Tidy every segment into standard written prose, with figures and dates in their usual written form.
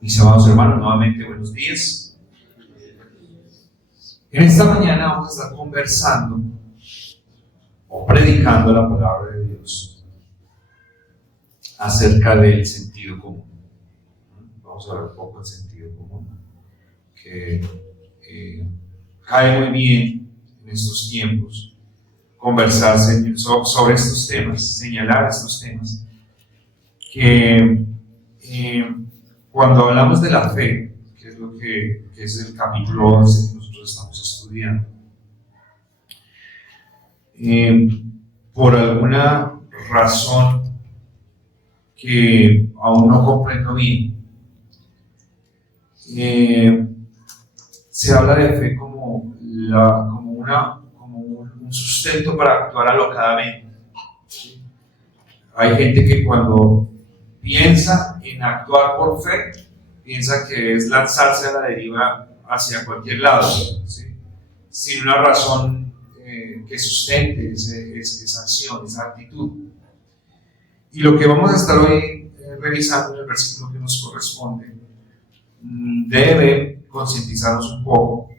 Mis amados hermanos, nuevamente buenos días. En esta mañana vamos a estar conversando o predicando la palabra de Dios acerca del sentido común. Vamos a ver un poco el sentido común, que cae muy bien en estos tiempos conversar sobre estos temas, señalar estos temas, que cuando hablamos de la fe, que es lo que es el capítulo 11 que nosotros estamos estudiando, por alguna razón que aún no comprendo bien, se habla de fe como un sustento para actuar alocadamente. Hay gente que cuando piensa en actuar por fe, piensa que es lanzarse a la deriva hacia cualquier lado, ¿sí? Sin una razón que sustente esa acción, esa actitud. Y lo que vamos a estar hoy revisando en el versículo que nos corresponde debe concientizarnos un poco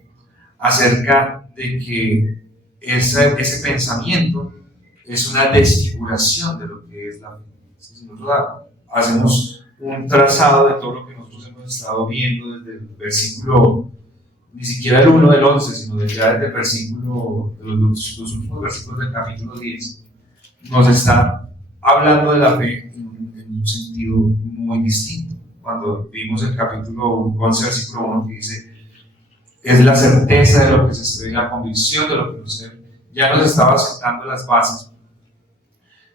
acerca de que ese pensamiento es una desfiguración de lo que es la fe. Si nosotros hacemos un trazado de todo lo que nosotros hemos estado viendo desde el versículo, ni siquiera el 1 del 11, sino desde el versículo, los últimos versículos del capítulo 10, nos está hablando de la fe en un sentido muy distinto. Cuando vimos el capítulo 11, versículo 1, que dice, es la certeza de lo que se espera, la convicción de lo que no se ve, ya nos estaba sentando las bases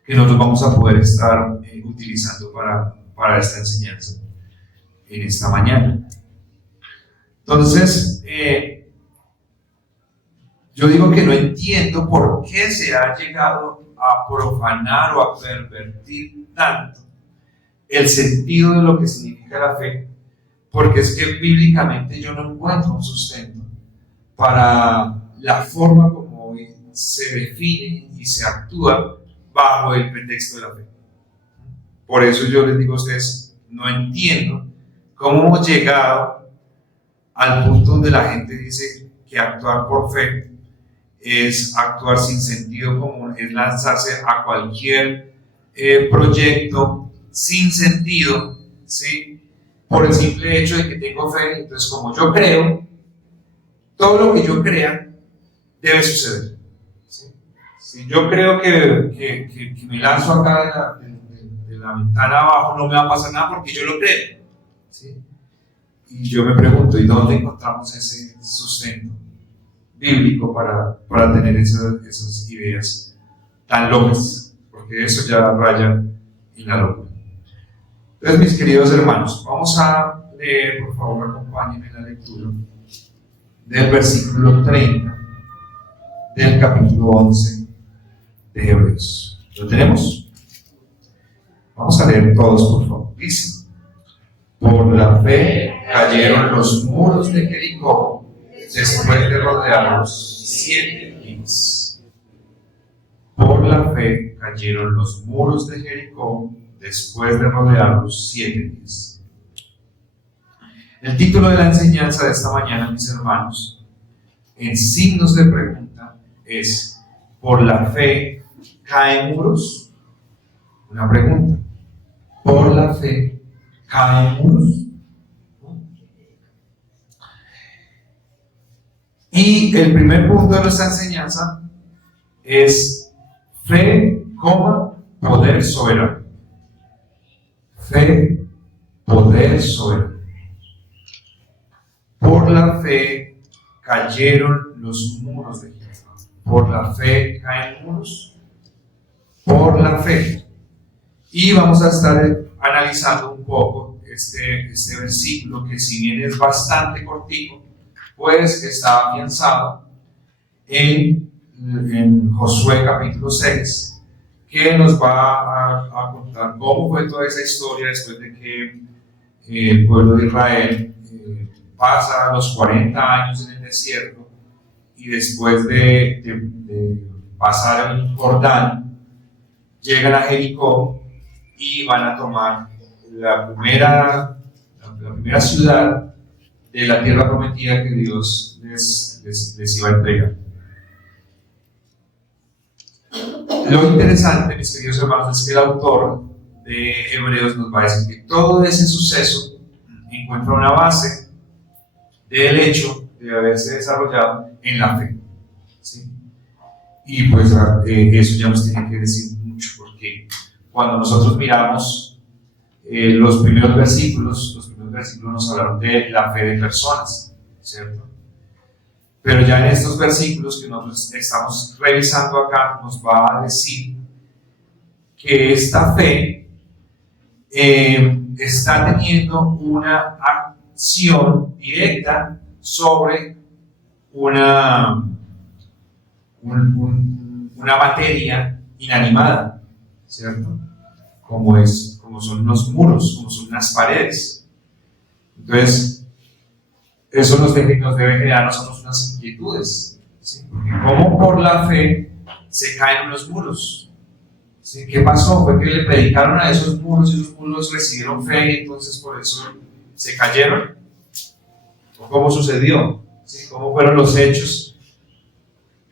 que nosotros vamos a poder estar utilizando para esta enseñanza en esta mañana. Entonces, yo digo que no entiendo por qué se ha llegado a profanar o a pervertir tanto el sentido de lo que significa la fe, porque es que bíblicamente yo no encuentro un sustento para la forma como hoy se define y se actúa bajo el pretexto de la fe. Por eso yo les digo a ustedes, no entiendo cómo hemos llegado al punto donde la gente dice que actuar por fe es actuar sin sentido común, es lanzarse a cualquier proyecto sin sentido, ¿sí? Por el simple hecho de que tengo fe. Entonces, como yo creo, todo lo que yo crea debe suceder, ¿sí? Si yo creo que me lanzo acá de la ventana abajo, no me va a pasar nada porque yo lo creo, ¿sí? Y yo me pregunto, ¿y dónde encontramos ese sustento bíblico para tener esas ideas tan locas? Porque eso ya raya en la locura. Entonces, mis queridos hermanos, vamos a leer, por favor, acompáñenme en la lectura del versículo 30 del capítulo 11 de Hebreos. ¿Lo tenemos? Vamos a leer todos, por favor. Dice: por la fe cayeron los muros de Jericó después de rodearlos 7 días. Por la fe cayeron los muros de Jericó después de rodearlos 7 días. El título de la enseñanza de esta mañana, mis hermanos, en signos de pregunta, es: ¿por la fe caen muros? Una pregunta. ¿Por la fe caen muros? Y el primer punto de nuestra enseñanza es fe, poder soberano. Fe, poder soberano. Por la fe cayeron los muros de Jericó. Por la fe caen muros. Por la fe. Y vamos a estar analizando un poco este versículo, que si bien es bastante cortito, pues está afianzado en Josué capítulo 6, que nos va a contar cómo fue toda esa historia después de que el pueblo de Israel pasa los 40 años en el desierto, y después de pasar el Jordán, llegan a Jericó y van a tomar la primera la primera ciudad de la tierra prometida que Dios les iba a entregar. Lo interesante, mis queridos hermanos, es que el autor de Hebreos nos va a decir que todo ese suceso encuentra una base del hecho de haberse desarrollado en la fe, ¿sí? Y pues eso ya nos tiene que decir mucho, porque cuando nosotros miramos los primeros versículos nos hablaron de la fe de personas, ¿cierto? Pero ya en estos versículos que nosotros estamos revisando acá, nos va a decir que esta fe está teniendo una acción directa sobre una materia inanimada, ¿cierto? Como son los muros, como son las paredes. Entonces, eso nos debe generar a nosotros unas inquietudes, ¿sí? Porque ¿cómo por la fe se caen unos muros? ¿Sí? ¿Qué pasó? ¿Fue que le predicaron a esos muros y los muros recibieron fe y entonces por eso se cayeron? ¿O cómo sucedió? ¿Sí? ¿Cómo fueron los hechos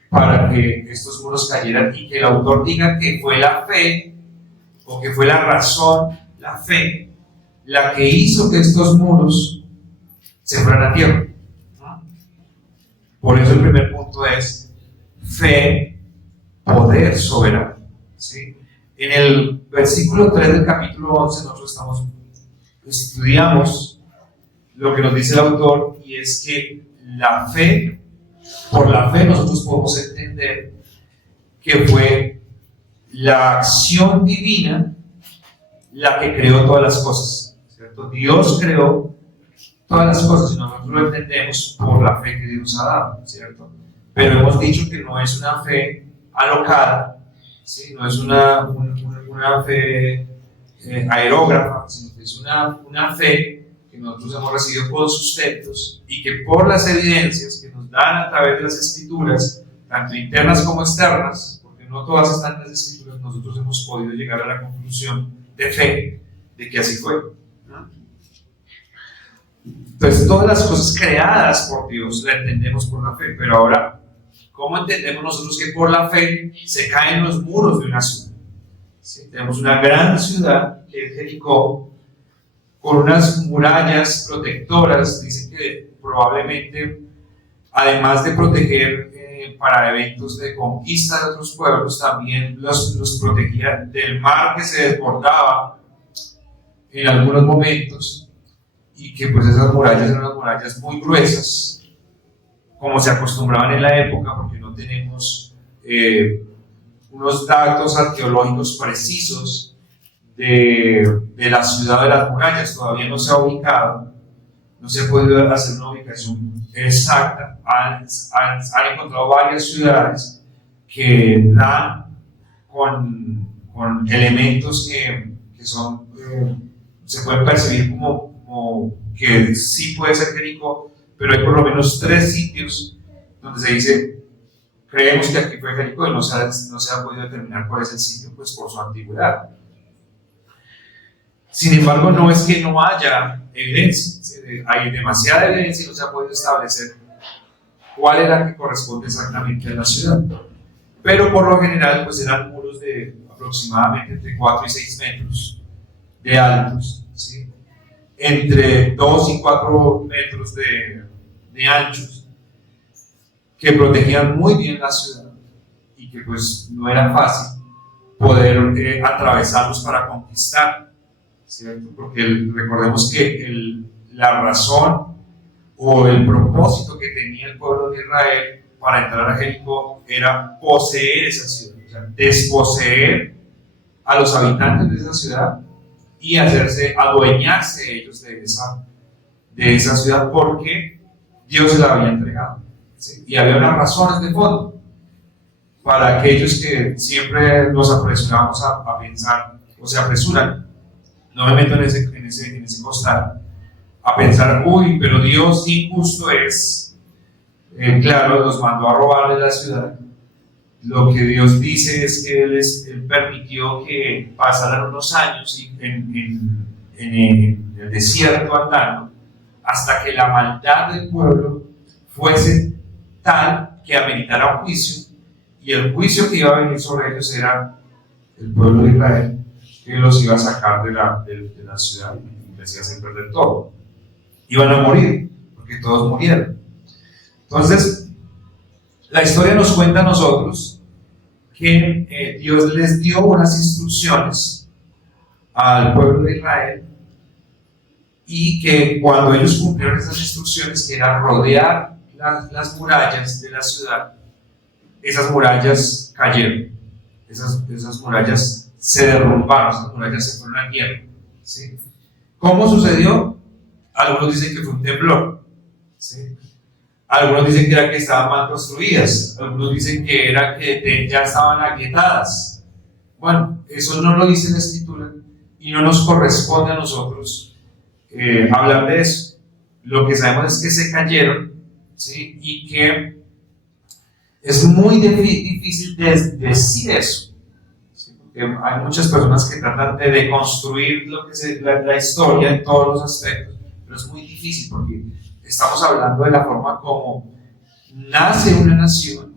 para que estos muros cayeran y que el autor diga que fue la fe o que fue la razón, la fe, la que hizo que estos muros se fueran a tierra? ¿No? Por eso el primer punto es fe, poder soberano, ¿sí? En el versículo 3 del capítulo 11 nosotros estudiamos lo que nos dice el autor, y es que la fe, por la fe nosotros podemos entender que fue la acción divina la que creó todas las cosas, ¿cierto? Dios creó todas las cosas y nosotros lo entendemos por la fe que Dios nos ha dado, ¿cierto? Pero hemos dicho que no es una fe alocada, ¿sí? No es una fe aerógrafa, sino que es una fe que nosotros hemos recibido por sustentos y que por las evidencias que nos dan a través de las escrituras, tanto internas como externas, porque no todas están en las escrituras, nosotros hemos podido llegar a la conclusión de fe de que así fue, ¿no? Entonces, todas las cosas creadas por Dios la entendemos por la fe, pero ahora, ¿cómo entendemos nosotros que por la fe se caen los muros de una ciudad? ¿Sí? Tenemos una gran ciudad que es Jericó, con unas murallas protectoras. Dicen que probablemente, además de proteger para eventos de conquista de otros pueblos, también los protegía del mar que se desbordaba en algunos momentos, y que pues esas murallas eran unas murallas muy gruesas, como se acostumbraban en la época, porque no tenemos unos datos arqueológicos precisos de la ciudad de las murallas. Todavía no se ha ubicado, no se ha podido hacer una ubicación exacta. Han encontrado varias ciudades que dan con elementos que son, se pueden percibir como que sí puede ser Jericó, pero hay por lo menos 3 sitios donde se dice: creemos que aquí fue Jericó, y no se ha podido determinar cuál es el sitio, pues por su antigüedad. Sin embargo, no es que no haya evidencia, hay demasiada evidencia y no se ha podido establecer cuál es la que corresponde exactamente a la ciudad. Pero por lo general, pues eran muros de aproximadamente entre 4 y 6 metros de altos, ¿sí? Entre 2 y 4 metros de anchos, que protegían muy bien la ciudad y que pues no era fácil poder atravesarlos para conquistar, ¿cierto? Porque recordemos que la razón o el propósito que tenía el pueblo de Israel para entrar a Jericó era poseer esa ciudad, o sea, desposeer a los habitantes de esa ciudad y adueñarse ellos de esa ciudad, porque Dios se la había entregado, ¿sí? Y había unas razones de fondo para aquellos que siempre nos apresuramos a pensar, o se apresuran, no me meto en ese costal, a pensar: uy, pero Dios injusto es. Claro, los mandó a robarle la ciudad. Lo que Dios dice es que Él permitió que pasaran unos años en el desierto andando, hasta que la maldad del pueblo fuese tal que ameritara un juicio, y el juicio que iba a venir sobre ellos era el pueblo de Israel, que los iba a sacar de la ciudad y les iba a hacer perder todo. Iban a morir, porque todos murieron. Entonces, la historia nos cuenta a nosotros que Dios les dio unas instrucciones al pueblo de Israel, y que cuando ellos cumplieron esas instrucciones, que era rodear las murallas de la ciudad, esas murallas cayeron, esas murallas se derrumbaron, esas murallas se fueron a tierra, ¿sí? ¿Cómo sucedió? Algunos dicen que fue un temblor, ¿sí? Algunos dicen que era que estaban mal construidas, algunos dicen que era que ya estaban agrietadas. Bueno, eso no lo dice la Escritura y no nos corresponde a nosotros hablar de eso. Lo que sabemos es que se cayeron, ¿sí? Y que es muy difícil decir eso, ¿sí? Porque hay muchas personas que tratan de deconstruir lo que es la historia en todos los aspectos, pero es muy difícil porque estamos hablando de la forma como nace una nación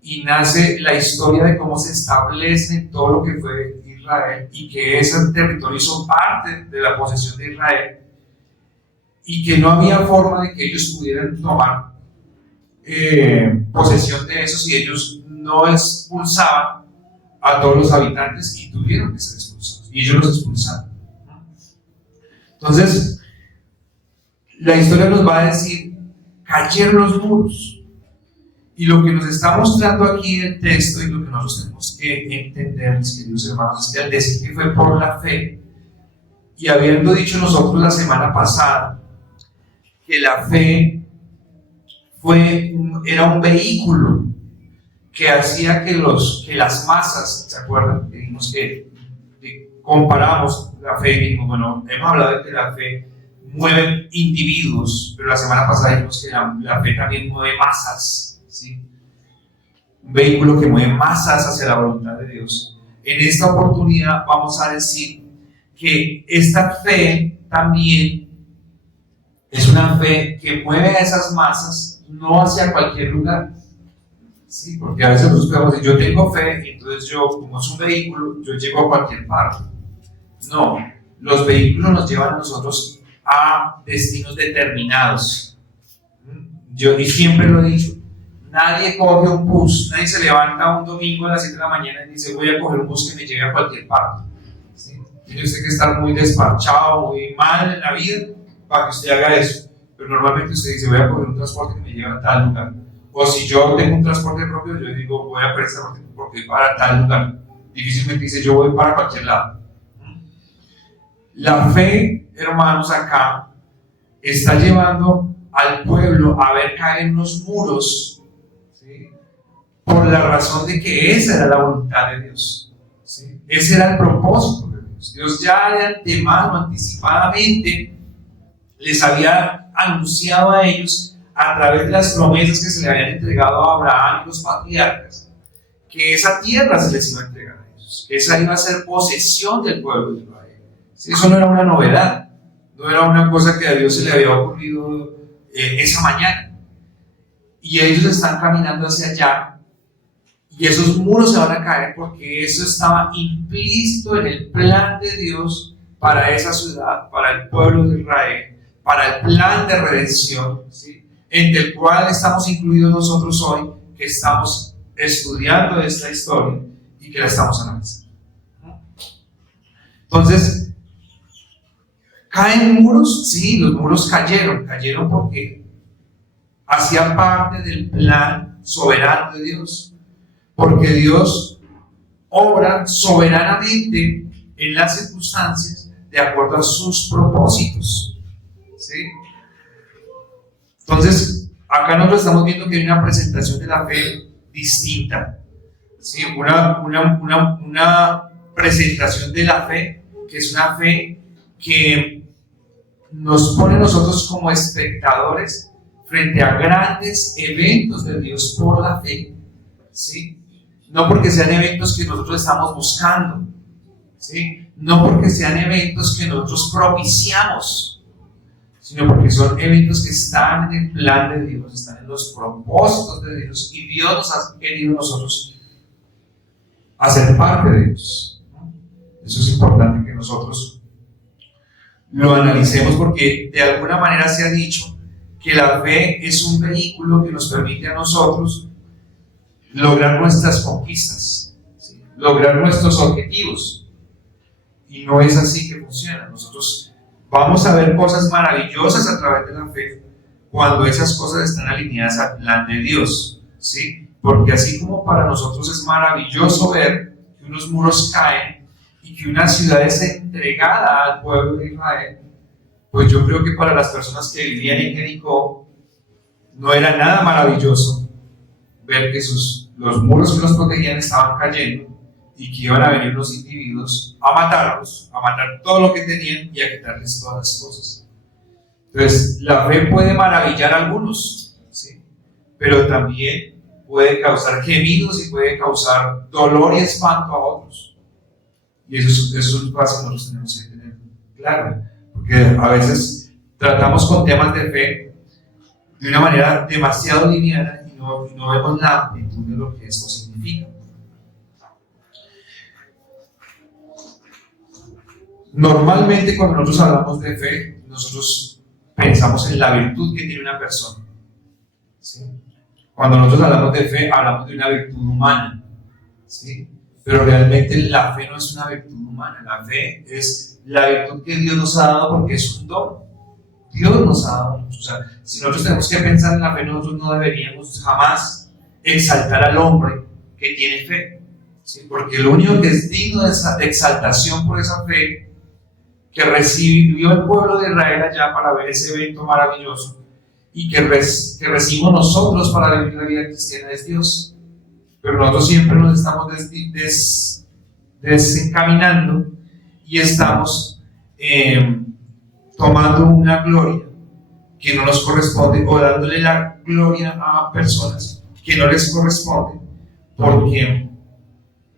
y nace la historia de cómo se establece todo lo que fue Israel, y que ese territorio hizo parte de la posesión de Israel, y que no había forma de que ellos pudieran tomar posesión de eso si ellos no expulsaban a todos los habitantes, y tuvieron que ser expulsados, y ellos los expulsaron. Entonces, la historia nos va a decir, cayeron los muros. Y lo que nos está mostrando aquí el texto, y lo que nosotros tenemos que entender, mis queridos hermanos, es que al decir que fue por la fe, y habiendo dicho nosotros la semana pasada que la fe era un vehículo que hacía que las masas, ¿se acuerdan? Dijimos que comparamos la fe y dijimos, bueno, hemos hablado de que la fe mueve individuos, pero la semana pasada dijimos que la fe también mueve masas, ¿sí? Un vehículo que mueve masas hacia la voluntad de Dios. En esta oportunidad vamos a decir que esta fe también es una fe que mueve a esas masas, no hacia cualquier lugar, ¿sí? Porque a veces nosotros podemos decir, yo tengo fe, y entonces yo, como es un vehículo, yo llego a cualquier parte. No, los vehículos nos llevan a nosotros a destinos determinados. Yo siempre lo he dicho, nadie coge un bus, nadie se levanta un domingo a las 7 de la mañana y dice, voy a coger un bus que me lleve a cualquier parte, ¿sí? Tiene usted que estar muy despachado, muy mal en la vida para que usted haga eso. Pero normalmente usted dice, voy a coger un transporte que me lleve a tal lugar. O si yo tengo un transporte propio, yo digo, voy a prestar transporte propio para tal lugar. Difícilmente dice, yo voy para cualquier lado. La fe, hermanos, acá está llevando al pueblo a ver caer unos muros, ¿sí? Por la razón de que esa era la voluntad de Dios, ¿sí? Ese era el propósito de Dios. Dios ya de antemano, anticipadamente, les había anunciado a ellos, a través de las promesas que se le habían entregado a Abraham y los patriarcas, que esa tierra se les iba a entregar a ellos, que esa iba a ser posesión del pueblo de Israel. Eso no era una novedad, no era una cosa que a Dios se le había ocurrido esa mañana. Y ellos están caminando hacia allá, y esos muros se van a caer porque eso estaba implícito en el plan de Dios para esa ciudad, para el pueblo de Israel, para el plan de redención, ¿sí? En el cual estamos incluidos nosotros hoy, que estamos estudiando esta historia y que la estamos analizando. Entonces, ¿caen muros? Sí, los muros cayeron porque hacían parte del plan soberano de Dios, porque Dios obra soberanamente en las circunstancias de acuerdo a sus propósitos, ¿sí? Entonces, acá nosotros estamos viendo que hay una presentación de la fe distinta, ¿sí? Una presentación de la fe que es una fe que nos pone nosotros como espectadores frente a grandes eventos de Dios por la fe, ¿sí? No porque sean eventos que nosotros estamos buscando, ¿sí? No porque sean eventos que nosotros propiciamos, sino porque son eventos que están en el plan de Dios, están en los propósitos de Dios, y Dios nos ha querido nosotros hacer parte de ellos, ¿no? Eso es importante que nosotros lo analicemos, porque de alguna manera se ha dicho que la fe es un vehículo que nos permite a nosotros lograr nuestras conquistas, ¿sí? Lograr nuestros objetivos, y no es así que funciona. Nosotros vamos a ver cosas maravillosas a través de la fe cuando esas cosas están alineadas al plan de Dios, ¿sí? Porque así como para nosotros es maravilloso ver que unos muros caen y que una ciudad es entregada al pueblo de Israel, pues yo creo que para las personas que vivían en Jericó no era nada maravilloso ver que los muros que los protegían estaban cayendo y que iban a venir los individuos a matarlos, a matar todo lo que tenían y a quitarles todas las cosas. Entonces, la fe puede maravillar a algunos, ¿sí? Pero también puede causar gemidos y puede causar dolor y espanto a otros. Y eso es un paso que nosotros tenemos que tener claro, porque a veces tratamos con temas de fe de una manera demasiado liviana y no vemos la amplitud de lo que esto significa. Normalmente cuando nosotros hablamos de fe, nosotros pensamos en la virtud que tiene una persona, ¿sí? Cuando nosotros hablamos de fe, hablamos de una virtud humana, ¿sí? Pero realmente la fe no es una virtud humana. La fe es la virtud que Dios nos ha dado porque es un don. Dios nos ha dado. O sea, si nosotros tenemos que pensar en la fe, nosotros no deberíamos jamás exaltar al hombre que tiene fe, ¿sí? Porque lo único que es digno de exaltación por esa fe que recibió el pueblo de Israel allá para ver ese evento maravilloso y que recibimos nosotros para vivir la vida cristiana es Dios. Pero nosotros siempre nos estamos desencaminando y estamos tomando una gloria que no nos corresponde, o dándole la gloria a personas que no les corresponde, porque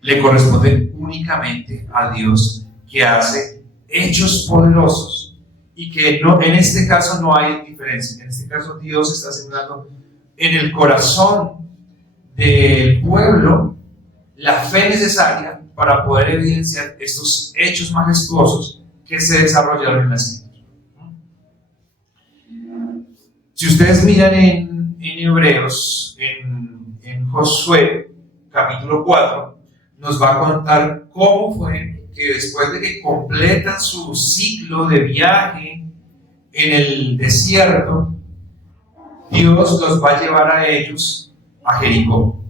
le corresponde únicamente a Dios, que hace hechos poderosos, y que no, en este caso no hay diferencia. En este caso Dios está sembrando en el corazón del pueblo la fe necesaria para poder evidenciar estos hechos majestuosos que se desarrollaron en la Escritura. Si ustedes miran en Hebreos, en Josué, capítulo 4, nos va a contar cómo fue que después de que completan su ciclo de viaje en el desierto, Dios los va a llevar a ellos a Jericó.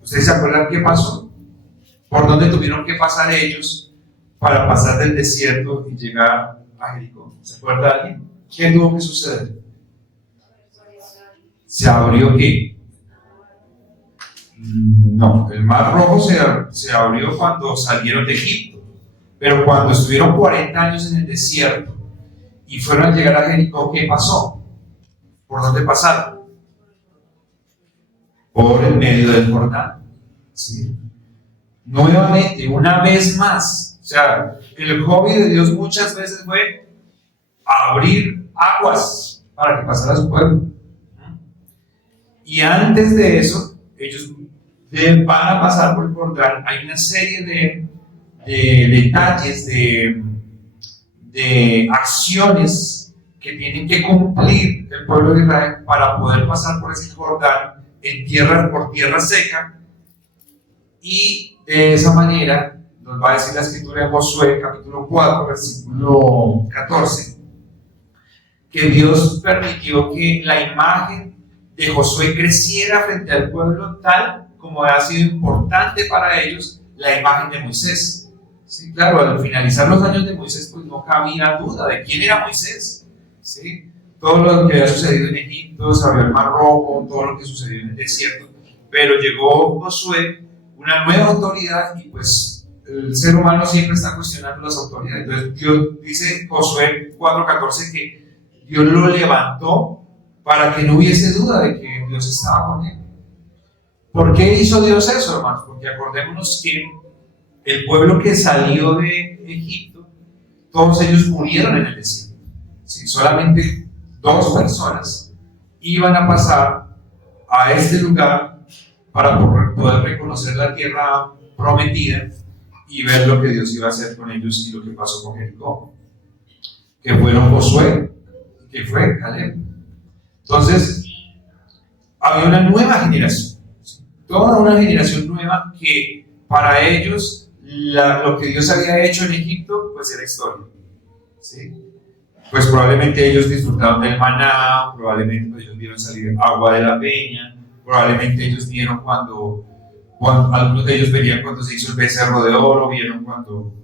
¿Ustedes se acuerdan qué pasó? ¿Por dónde tuvieron que pasar ellos para pasar del desierto y llegar a Jericó? ¿Se acuerda alguien? ¿Qué tuvo que suceder? ¿Se abrió qué? No, el Mar Rojo se abrió cuando salieron de Egipto, pero cuando estuvieron 40 años en el desierto y fueron a llegar a Jericó, ¿qué pasó? ¿Por dónde pasaron? Por el medio del Jordán, ¿sí? Nuevamente, una vez más, o sea, el hobby de Dios muchas veces fue abrir aguas para que pasara su pueblo. Y antes de eso, ellos van a pasar por el Jordán. Hay una serie de detalles, de acciones que tienen que cumplir el pueblo de Israel para poder pasar por ese Jordán por tierra seca. Y de esa manera nos va a decir la escritura de Josué, capítulo 4, versículo 14, que Dios permitió que la imagen de Josué creciera frente al pueblo, tal como ha sido importante para ellos la imagen de Moisés. Sí, claro, al finalizar los años de Moisés, pues no cabía duda de quién era Moisés, ¿sí? Todo lo que había sucedido en Egipto, se abrió el Mar Rojo, todo lo que sucedió en el desierto, pero llegó Josué, una nueva autoridad, y pues el ser humano siempre está cuestionando las autoridades. Entonces Dios, dice Josué 4:14, que Dios lo levantó para que no hubiese duda de que Dios estaba con él. ¿Por qué hizo Dios eso, hermanos? Porque acordémonos que el pueblo que salió de Egipto, todos ellos murieron en el desierto. ¿Sí? Solamente 2 personas iban a pasar a este lugar para poder reconocer la tierra prometida y ver lo que Dios iba a hacer con ellos y lo que pasó con Jericó, que fueron Josué, que fue Caleb. Entonces, había una nueva generación, toda una generación nueva que para ellos lo que Dios había hecho en Egipto pues era historia, ¿sí? Pues probablemente ellos disfrutaron del maná, probablemente ellos vieron salir agua de la peña, probablemente ellos vieron cuando algunos de ellos verían cuando se hizo el becerro de oro, vieron cuando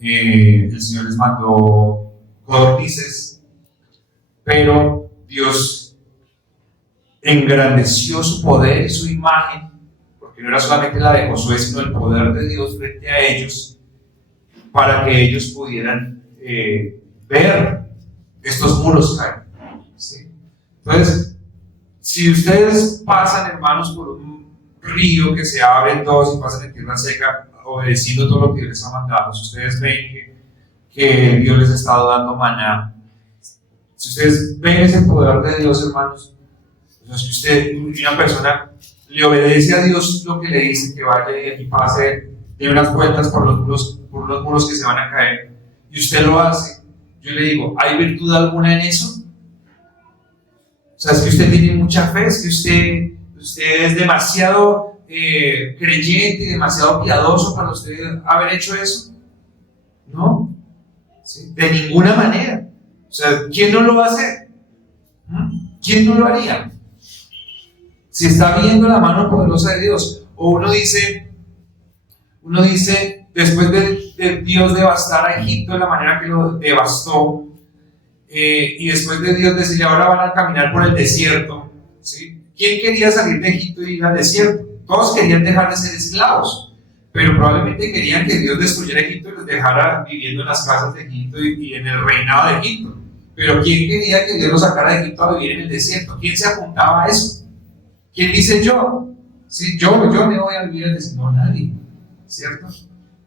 el Señor les mandó codornices, pero Dios engrandeció su poder y su imagen, porque no era solamente la de Josué, sino el poder de Dios frente a ellos, para que ellos pudieran ver estos muros caer. ¿Sí? Entonces, si ustedes pasan, hermanos, por un río que se abre en dos y pasan en tierra seca, obedeciendo todo lo que Dios les ha mandado, si ustedes ven que Dios les ha estado dando maná, si ustedes ven ese poder de Dios, hermanos, si usted, una persona, le obedece a Dios lo que le dice, que vaya y pase de unas vueltas por los muros que se van a caer, y usted lo hace, yo le digo, ¿hay virtud alguna en eso? O sea, es que usted tiene mucha fe, es que usted es demasiado creyente, demasiado piadoso para usted haber hecho eso. ¿No? ¿Sí? De ninguna manera. O sea, ¿quién no lo va a hacer? ¿Quién no lo haría? Si está viendo la mano poderosa de Dios. O uno dice, después de Dios devastar a Egipto de la manera que lo devastó, y después de Dios decir, ahora van a caminar por el desierto, ¿sí? ¿Quién quería salir de Egipto y ir al desierto? Todos querían dejar de ser esclavos, pero probablemente querían que Dios destruyera Egipto y los dejara viviendo en las casas de Egipto y en el reinado de Egipto. Pero ¿quién quería que Dios los sacara de Egipto a vivir en el desierto? ¿Quién se apuntaba a eso? ¿Quién dice yo? ¿Sí? Yo me voy a vivir en el desierto. No, nadie, ¿cierto?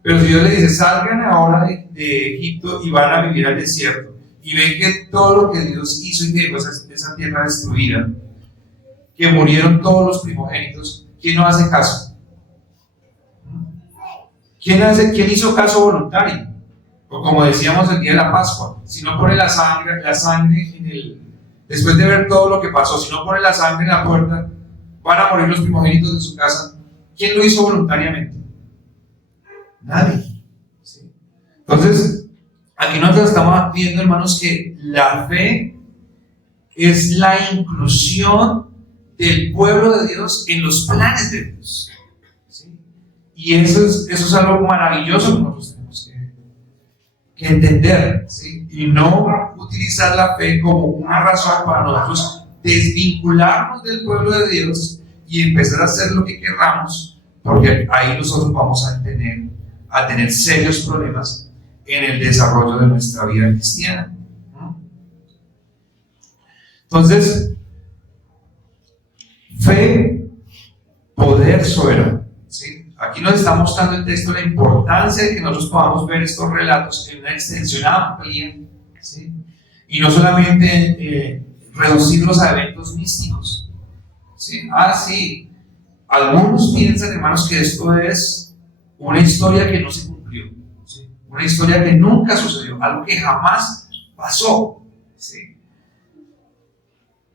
Pero si Dios le dice, salgan ahora de Egipto y van a vivir al desierto, y ven que todo lo que Dios hizo y dejó esa tierra destruida, que murieron todos los primogénitos, ¿quién no hace caso? ¿Quién hizo caso voluntario? O como decíamos el día de la Pascua, si no pone la sangre después de ver todo lo que pasó, si no pone la sangre en la puerta, van a morir los primogénitos de su casa. ¿Quién lo hizo voluntariamente? Nadie. ¿Sí? Entonces, aquí nosotros estamos viendo, hermanos, que la fe es la inclusión del pueblo de Dios en los planes de Dios. ¿Sí? Y eso es algo maravilloso que nosotros tenemos que entender, ¿sí? Y no utilizar la fe como una razón para nosotros desvincularnos del pueblo de Dios y empezar a hacer lo que querramos, porque ahí nosotros vamos a tener serios problemas en el desarrollo de nuestra vida cristiana. Entonces, fe, poder soberano. ¿Sí? Aquí nos está mostrando el texto la importancia de que nosotros podamos ver estos relatos en una extensión amplia, ¿sí? Y no solamente reducirlos a eventos místicos. ¿Sí? Sí, algunos piensan, hermanos, que esto es una historia que no se cumplió, ¿sí? Una historia que nunca sucedió, algo que jamás pasó, ¿sí?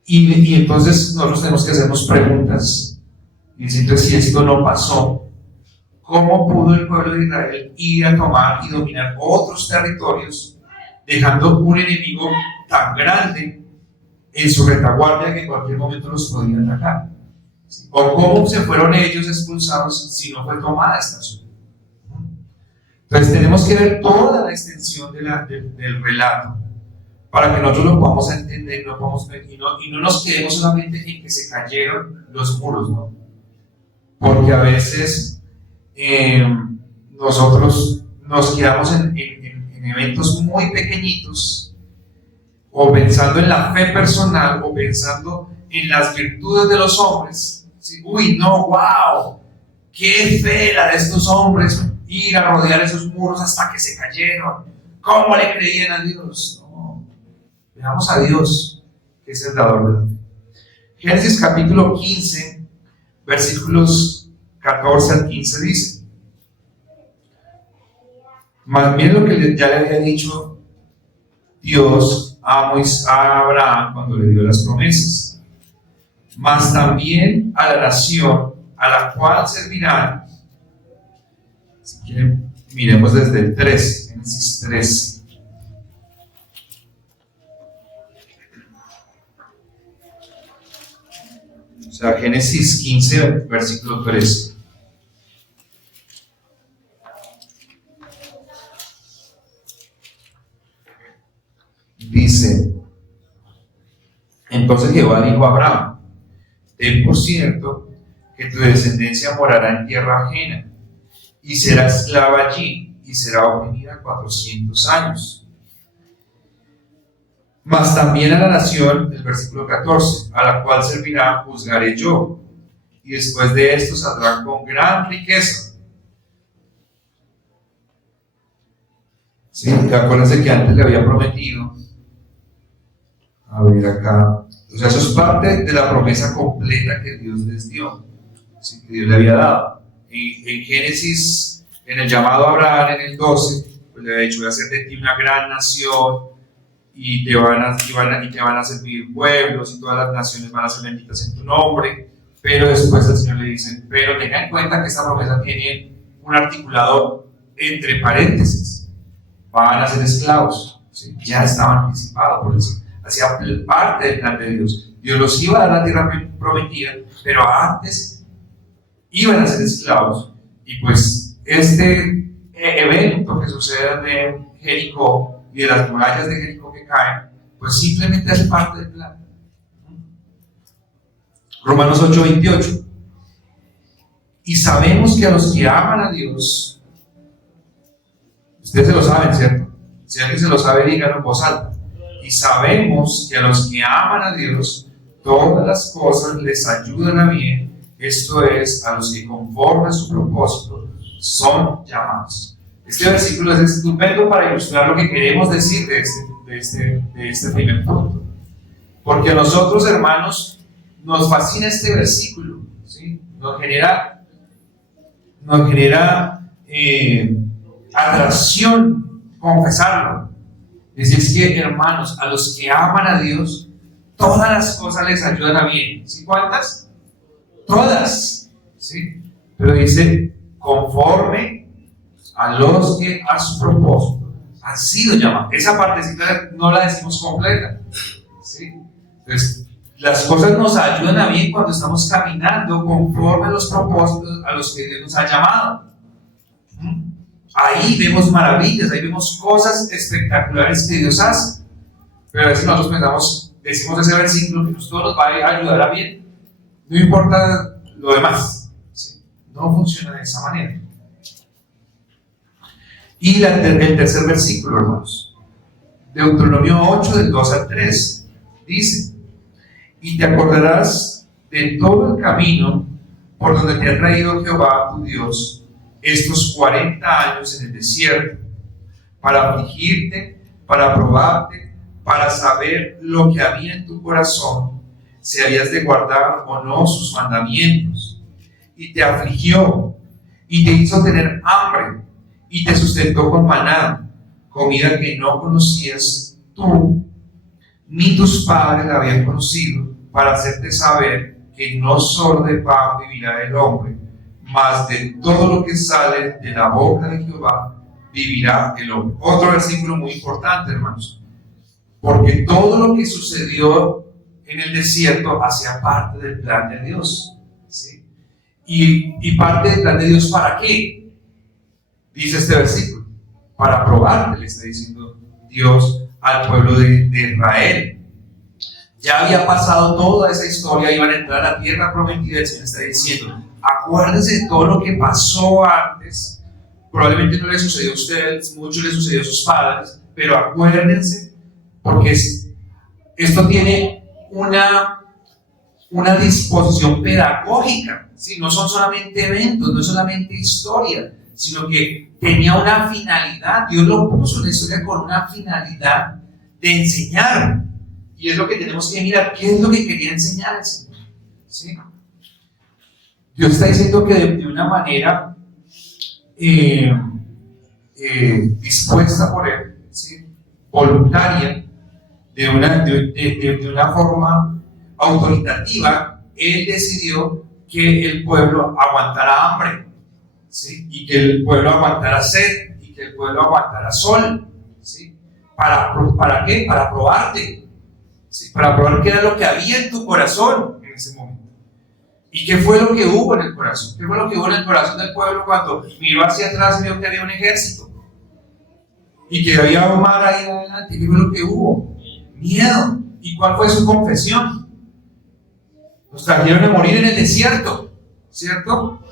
Y entonces nosotros tenemos que hacernos preguntas y decir, si esto no pasó, ¿cómo pudo el pueblo de Israel ir a tomar y dominar otros territorios, dejando un enemigo tan grande en su retaguardia que en cualquier momento los podía atacar? ¿O cómo se fueron ellos expulsados si no fue tomada esta ciudad? Entonces tenemos que ver toda la extensión del relato para que nosotros lo podamos entender y no nos quedemos solamente en que se cayeron los muros, ¿no? Porque a veces nosotros nos quedamos en eventos muy pequeñitos, o pensando en la fe personal, o pensando en las virtudes de los hombres. ¿Sí? Uy, no, wow, qué fe la de estos hombres, ir a rodear esos muros hasta que se cayeron. ¿Cómo le creían a Dios? No, veamos a Dios, que es el dador de la fe. Génesis capítulo 15, versículos 14 al 15 dice: más bien lo que ya le había dicho Dios a Abraham cuando le dio las promesas, mas también a la nación a la cual servirán. Si quieren, miremos desde el 13, Génesis 13. O sea, Génesis 15, versículo 13. Dice: entonces Jehová dijo a Abraham: ten por cierto que tu descendencia morará en tierra ajena, y será esclava allí, y será oprimida 400 años. Mas también a la nación, el versículo 14, a la cual servirá, juzgaré yo, y después de esto saldrá con gran riqueza. Sí, acuérdense que antes le había prometido. A ver acá, o sea, eso es parte de la promesa completa que Dios les dio, ¿sí? Que Dios le había dado. En Génesis, en el llamado a Abraham, en el 12, pues le había dicho: voy a hacer de ti una gran nación, y te van a servir pueblos, y todas las naciones van a ser benditas en tu nombre. Pero después el Señor le dice: pero tenga en cuenta que esta promesa tiene un articulado entre paréntesis: van a ser esclavos, ¿sí? Ya estaban anticipados por eso. Hacía parte del plan de Dios. Dios los iba a dar la tierra prometida, pero antes iban a ser esclavos. Y pues este evento que sucede de Jericó y de las murallas de Jericó que caen, pues simplemente es parte del plan. Romanos 8:28. Y sabemos que a los que aman a Dios, ustedes se lo saben, ¿cierto? Si alguien se lo sabe, díganlo en voz alta. Y sabemos que a los que aman a Dios, todas las cosas les ayudan a bien, esto es, a los que conforme a su propósito son llamados. Este versículo es estupendo para ilustrar lo que queremos decir de este primer punto. Porque a nosotros, hermanos, nos fascina este versículo, ¿sí? Nos genera atracción confesarlo. Es que, hermanos, a los que aman a Dios, todas las cosas les ayudan a bien. ¿Sí? ¿Cuántas? Todas. ¿Sí? Pero dice: conforme a los que a su propósito han sido llamados. Esa partecita no la decimos completa. ¿Sí? Entonces, las cosas nos ayudan a bien cuando estamos caminando conforme a los propósitos a los que Dios nos ha llamado. Ahí vemos maravillas, ahí vemos cosas espectaculares que Dios hace. Pero a veces nosotros decimos ese versículo que todo nos va a ayudar a bien, no importa lo demás. ¿Sí? No funciona de esa manera. Y el tercer versículo, hermanos, Deuteronomio 8, del 2 al 3, dice: y te acordarás de todo el camino por donde te ha traído Jehová tu Dios estos 40 años en el desierto, para afligirte, para probarte, para saber lo que había en tu corazón, si habías de guardar o no sus mandamientos. Y te afligió, y te hizo tener hambre, y te sustentó con maná, comida que no conocías tú, ni tus padres la habían conocido, para hacerte saber que no solo de pan vivirá el hombre, mas de todo lo que sale de la boca de Jehová vivirá el hombre. Otro versículo muy importante, hermanos, porque todo lo que sucedió en el desierto hacía parte del plan de Dios, ¿sí? Y parte del plan de Dios, ¿para qué? Dice este versículo: para probarte, le está diciendo Dios al pueblo de Israel. Ya había pasado toda esa historia, iban a entrar a la tierra prometida. El Señor está diciendo: acuérdense de todo lo que pasó antes. Probablemente no le sucedió a ustedes, mucho le sucedió a sus padres, pero acuérdense, porque esto tiene una disposición pedagógica, ¿sí? No son solamente eventos, no es solamente historia, sino que tenía una finalidad. Dios lo puso en la historia con una finalidad de enseñar. Y es lo que tenemos que mirar, ¿qué es lo que quería enseñar el Señor? ¿Sí? Dios está diciendo que de una manera dispuesta por Él, ¿sí? Voluntaria, de una forma autoritativa, Él decidió que el pueblo aguantara hambre, ¿sí? Y que el pueblo aguantara sed, y que el pueblo aguantara sol, ¿sí? ¿Para qué? Para probarte, ¿sí? Para probar qué era lo que había en tu corazón en ese momento. ¿Y qué fue lo que hubo en el corazón? ¿Qué fue lo que hubo en el corazón del pueblo cuando miró hacia atrás y vio que había un ejército? Y que había un mar ahí adelante. ¿Qué fue lo que hubo? Miedo. ¿Y cuál fue su confesión? Los trajeron a morir en el desierto, ¿cierto?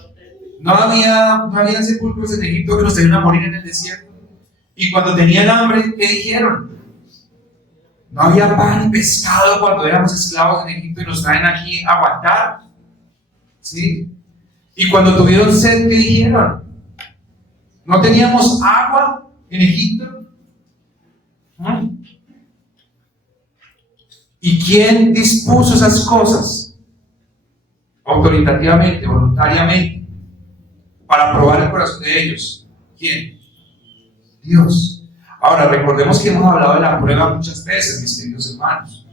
No habían sepulcros en Egipto que los trajeron a morir en el desierto. Y cuando tenían hambre, ¿qué dijeron? No había pan y pescado cuando éramos esclavos en Egipto y nos traen aquí a aguantar, ¿sí? Y cuando tuvieron sed, ¿qué dijeron? ¿No teníamos agua en Egipto? ¿Y quién dispuso esas cosas? Autoritativamente, voluntariamente, para probar el corazón de ellos. ¿Quién? Dios. Ahora, recordemos que hemos hablado de la prueba muchas veces, mis queridos hermanos.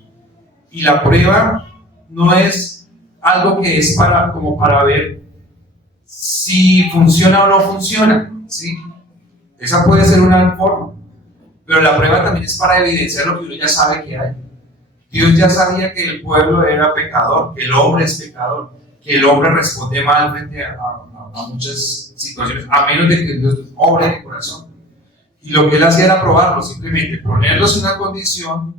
Y la prueba no es algo que es como para ver si funciona o no funciona, ¿sí? Esa puede ser una forma. Pero la prueba también es para evidenciar lo que uno ya sabe que hay. Dios ya sabía que el pueblo era pecador, que el hombre es pecador, que el hombre responde mal frente a muchas situaciones, a menos de que Dios obre en el corazón. Y lo que él hacía era probarlo, simplemente ponerlos en una condición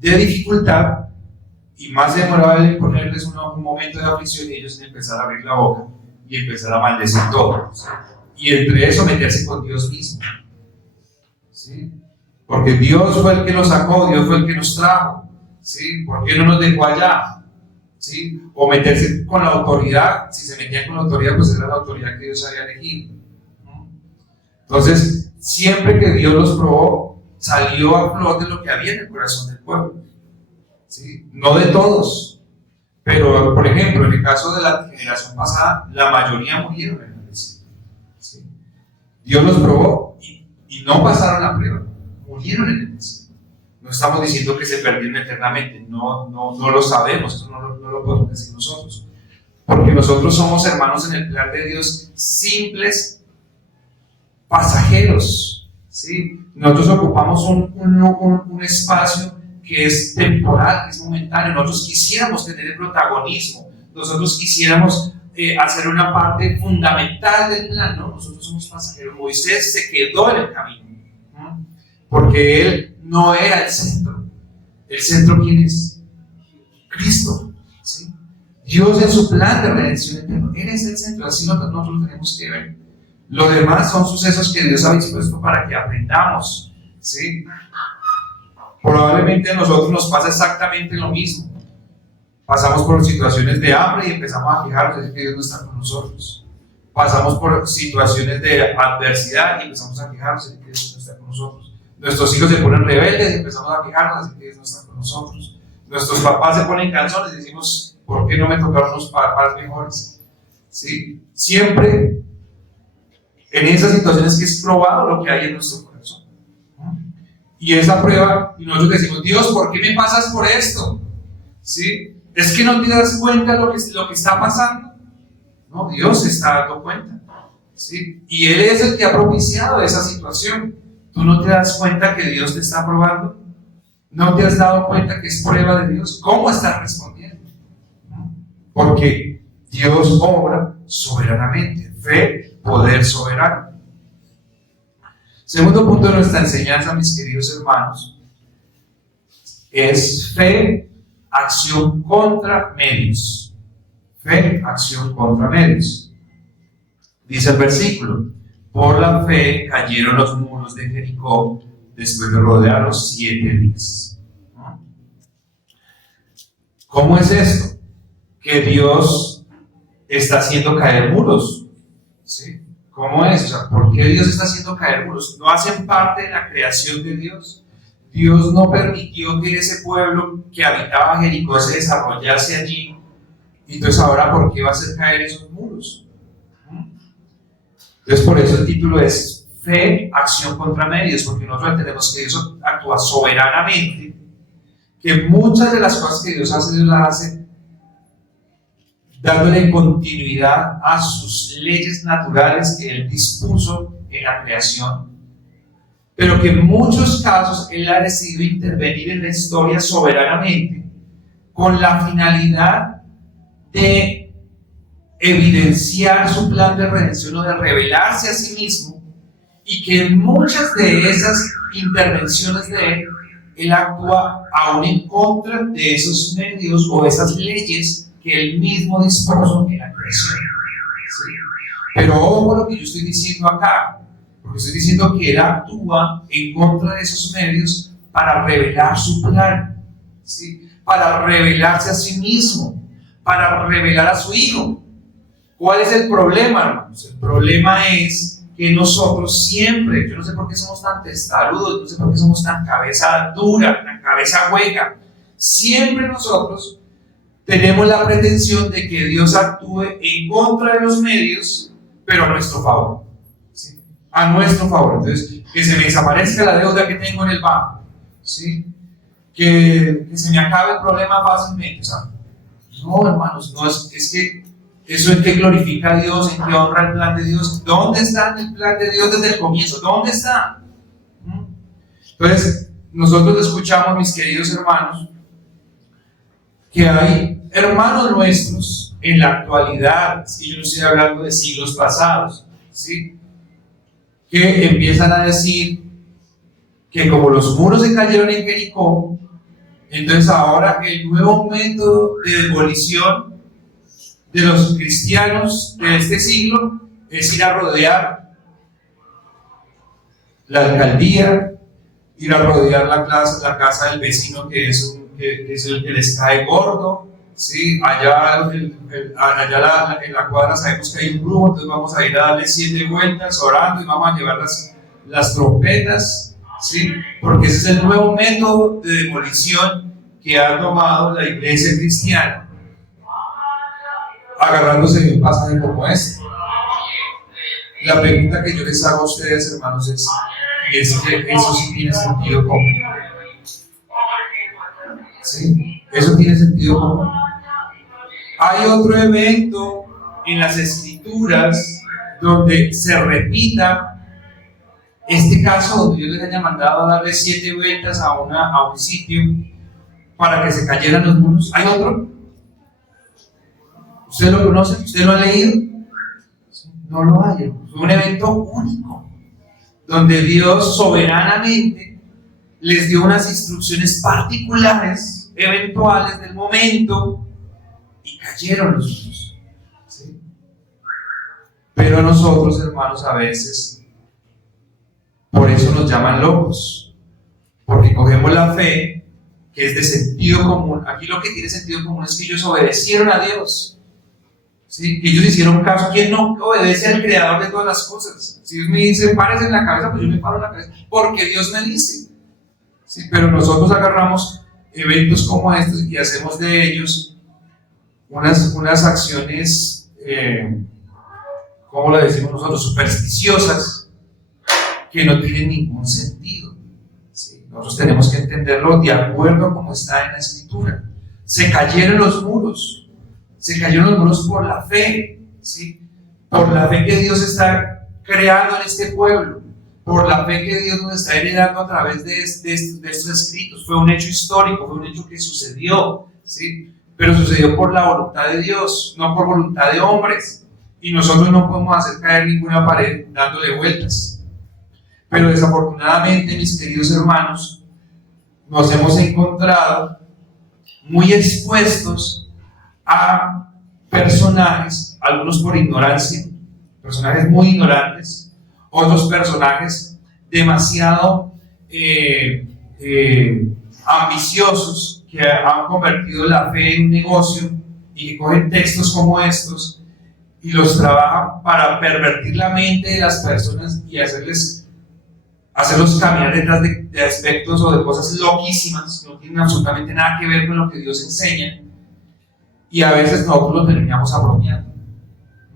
de dificultad, y más demoraba en ponerles un momento de aflicción y ellos empezar a abrir la boca y empezar a maldecir todo. ¿Sí? Y entre eso meterse con Dios mismo. ¿Sí? Porque Dios fue el que nos sacó, Dios fue el que nos trajo. ¿Sí? ¿Por qué no nos dejó allá? ¿Sí? O meterse con la autoridad. Si se metían con la autoridad, pues era la autoridad que Dios había elegido. Entonces, siempre que Dios los probó, salió a flote lo que había en el corazón del pueblo. ¿Sí? No de todos, pero por ejemplo, en el caso de la generación pasada, la mayoría murieron en el desierto. ¿Sí? Dios los probó y no pasaron la prueba, murieron en el desierto. No estamos diciendo que se perdieron eternamente, no lo sabemos, esto no lo podemos decir nosotros, porque nosotros somos hermanos en el plan de Dios, simples pasajeros, ¿sí? Nosotros ocupamos un espacio que es temporal, que es momentáneo. Nosotros quisiéramos tener el protagonismo, nosotros quisiéramos hacer una parte fundamental del plan, ¿no? Nosotros somos pasajeros. Moisés se quedó en el camino, ¿no? Porque él no era el centro. ¿El centro quién es? Cristo, ¿sí? Dios en su plan de redención eterna, Él es el centro, así nosotros lo tenemos que ver. Los demás son sucesos que Dios ha dispuesto para que aprendamos, ¿sí? Probablemente a nosotros nos pasa exactamente lo mismo. Pasamos por situaciones de hambre y empezamos a quejarnos de que Dios no está con nosotros. Pasamos por situaciones de adversidad y empezamos a quejarnos de que Dios no está con nosotros. Nuestros hijos se ponen rebeldes y empezamos a quejarnos de que Dios no está con nosotros. Nuestros papás se ponen canzones y decimos, ¿por qué no me tocaron unos papás mejores? ¿Sí? Siempre en esas situaciones que es probado lo que hay en nuestro corazón. Y esa prueba, y nosotros decimos, Dios, ¿por qué me pasas por esto? ¿Sí? ¿Es que no te das cuenta lo que está pasando? No, Dios se está dando cuenta. ¿Sí? Y Él es el que ha propiciado esa situación. ¿Tú no te das cuenta que Dios te está probando? ¿No te has dado cuenta que es prueba de Dios? ¿Cómo estás respondiendo? Porque Dios obra soberanamente. Fe, poder soberano. Segundo punto de nuestra enseñanza, mis queridos hermanos, es fe, acción contra medios. Fe, acción contra medios. Dice el versículo, por la fe cayeron los muros de Jericó después de rodearlos 7 días. ¿Cómo es esto? Que Dios está haciendo caer muros. ¿Sí? ¿Cómo es? O sea, ¿por qué Dios está haciendo caer muros? ¿No hacen parte de la creación de Dios? Dios no permitió que ese pueblo que habitaba Jericó se desarrollase allí. Entonces, ahora, ¿por qué va a hacer caer esos muros? Entonces, por eso el título es Fe, Acción contra Medios, porque nosotros entendemos que Dios actúa soberanamente, que muchas de las cosas que Dios las hace dándole continuidad a sus leyes naturales que Él dispuso en la creación, pero que en muchos casos Él ha decidido intervenir en la historia soberanamente con la finalidad de evidenciar su plan de redención o de revelarse a sí mismo, y que en muchas de esas intervenciones de Él actúa aún en contra de esos medios o esas leyes que Él mismo dispuso en la creación. ¿Sí? Pero ojo lo que yo estoy diciendo acá, porque estoy diciendo que Él actúa en contra de esos medios para revelar su plan, ¿sí? Para revelarse a sí mismo, para revelar a su Hijo. ¿Cuál es el problema, hermanos? El problema es que nosotros siempre, yo no sé por qué somos tan testarudos, no sé por qué somos tan cabeza dura, tan cabeza hueca, siempre nosotros tenemos la pretensión de que Dios actúe en contra de los medios, pero a nuestro favor, ¿sí? A nuestro favor. Entonces, que se me desaparezca la deuda que tengo en el banco, ¿sí? Que se me acabe el problema fácilmente. O sea, no, hermanos, no es que eso es que glorifica a Dios, en que honra el plan de Dios. ¿Dónde está el plan de Dios desde el comienzo? ¿Dónde está? Entonces, nosotros escuchamos, mis queridos hermanos, que hay hermanos nuestros en la actualidad, y yo no estoy hablando de siglos pasados, ¿sí? Que empiezan a decir que como los muros se cayeron en Jericó, entonces ahora el nuevo método de demolición de los cristianos de este siglo es ir a rodear la alcaldía, ir a rodear la casa del vecino que es el que les cae gordo, ¿sí? Allá en la cuadra sabemos que hay un brujo, entonces vamos a ir a darle 7 vueltas orando y vamos a llevar las trompetas, ¿sí? Porque ese es el nuevo método de demolición que ha tomado la iglesia cristiana, agarrándose de un pasaje como este. La pregunta que yo les hago a ustedes, hermanos, es que eso sí tiene sentido común. ¿Sí? Eso tiene sentido común. Hay otro evento en las Escrituras donde se repita este caso, donde Dios les haya mandado a darle 7 vueltas a un sitio para que se cayeran los muros. ¿Hay otro? ¿Usted lo conoce? ¿Usted lo ha leído? No lo hay. Fue un evento único, donde Dios soberanamente les dio unas instrucciones particulares, eventuales del momento, y cayeron los muros. ¿Sí? Pero nosotros, hermanos, a veces, por eso nos llaman locos, porque cogemos la fe, que es de sentido común. Aquí lo que tiene sentido común es que ellos obedecieron a Dios. ¿Sí? Que ellos hicieron caso. ¿Quién no obedece al creador de todas las cosas? Si Dios me dice, párese en la cabeza, pues yo me paro en la cabeza, porque Dios me dice. ¿Sí? Pero nosotros agarramos eventos como estos y hacemos de ellos unas acciones, ¿cómo lo decimos nosotros? Supersticiosas, que no tienen ningún sentido. ¿Sí? Nosotros tenemos que entenderlo de acuerdo a como está en la Escritura. Se cayeron los muros. Se cayeron los muros por la fe, ¿sí? Por la fe que Dios está creando en este pueblo, por la fe que Dios nos está heredando a través de estos escritos. Fue un hecho histórico, fue un hecho que sucedió, ¿sí? Pero sucedió por la voluntad de Dios, no por voluntad de hombres. Y nosotros no podemos hacer caer ninguna pared dándole vueltas. Pero desafortunadamente, mis queridos hermanos, nos hemos encontrado muy expuestos a personajes, algunos por ignorancia, personajes muy ignorantes, otros personajes demasiado ambiciosos que han convertido la fe en un negocio y que cogen textos como estos y los trabaja para pervertir la mente de las personas y hacerlos caminar detrás de aspectos o de cosas loquísimas que no tienen absolutamente nada que ver con lo que Dios enseña, y a veces nosotros los terminamos apropiando.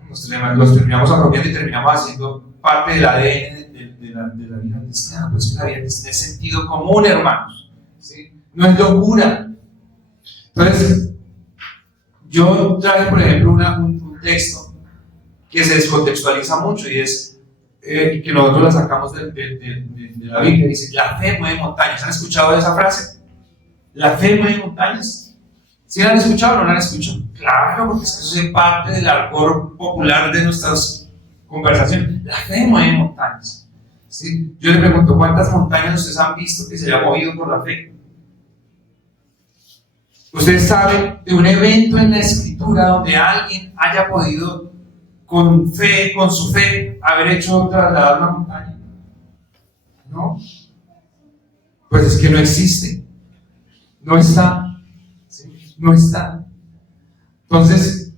Los terminamos apropiando y terminamos haciendo parte del ADN de la vida cristiana. Pues que la vida cristiana es sentido común, hermanos, ¿sí? No es locura. Entonces, yo traje, por ejemplo, un texto que se descontextualiza mucho y es que nosotros la sacamos de la Biblia. Dice: la fe mueve montañas. ¿Han escuchado esa frase? La fe mueve montañas. ¿Sí la han escuchado o no la han escuchado? Claro, porque eso es parte del argot popular de nuestras conversaciones. La fe mueve montañas, ¿sí? Yo le pregunto: ¿cuántas montañas ustedes han visto que se hayan movido por la fe? ¿Ustedes saben de un evento en la Escritura donde alguien haya podido con fe, con su fe, haber hecho trasladar una montaña? ¿No? Pues es que no existe. No está. ¿Sí? No está. Entonces,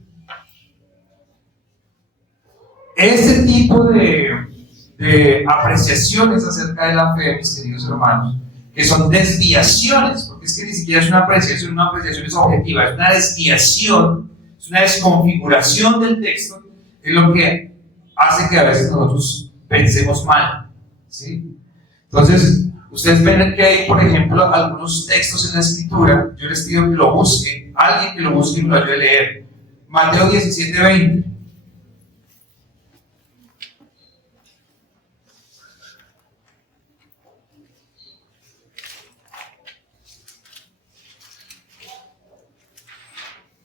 este tipo de apreciaciones acerca de la fe, mis queridos hermanos, que son desviaciones, porque es que ni siquiera es una apreciación es objetiva, es una desviación, es una desconfiguración del texto, es lo que hace que a veces nosotros pensemos mal, ¿sí? Entonces, ustedes ven que hay, por ejemplo, algunos textos en la Escritura. Yo les pido que lo busquen, alguien que lo busque y me lo ayude a leer. Mateo 17:20.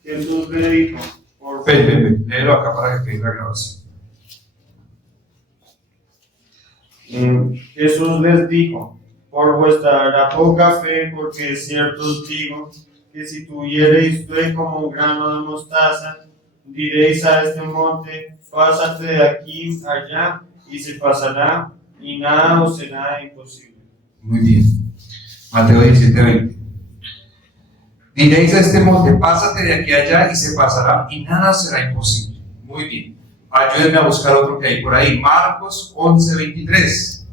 Jesús le dijo, léelo acá para que quede la grabación. Jesús les dijo: por vuestra poca fe, porque es cierto os digo, que si tuviereis fe como un grano de mostaza, diréis a este monte: pásate de aquí allá, y se pasará, y nada os será imposible. Muy bien. Mateo 17:20. Diréis a este monte: pásate de aquí allá, y se pasará, y nada será imposible. Muy bien. Ayúdenme a buscar otro que hay por ahí. Marcos 11:23.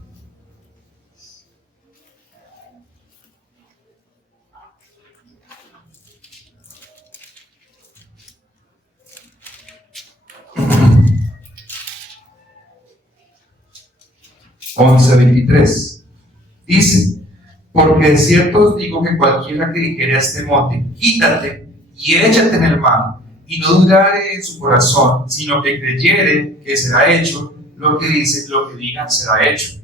Dice: porque de cierto os digo que cualquiera que dijere a este monte: quítate y échate en el mar, y no dudare en su corazón, sino que creyere que será hecho lo que diga será hecho.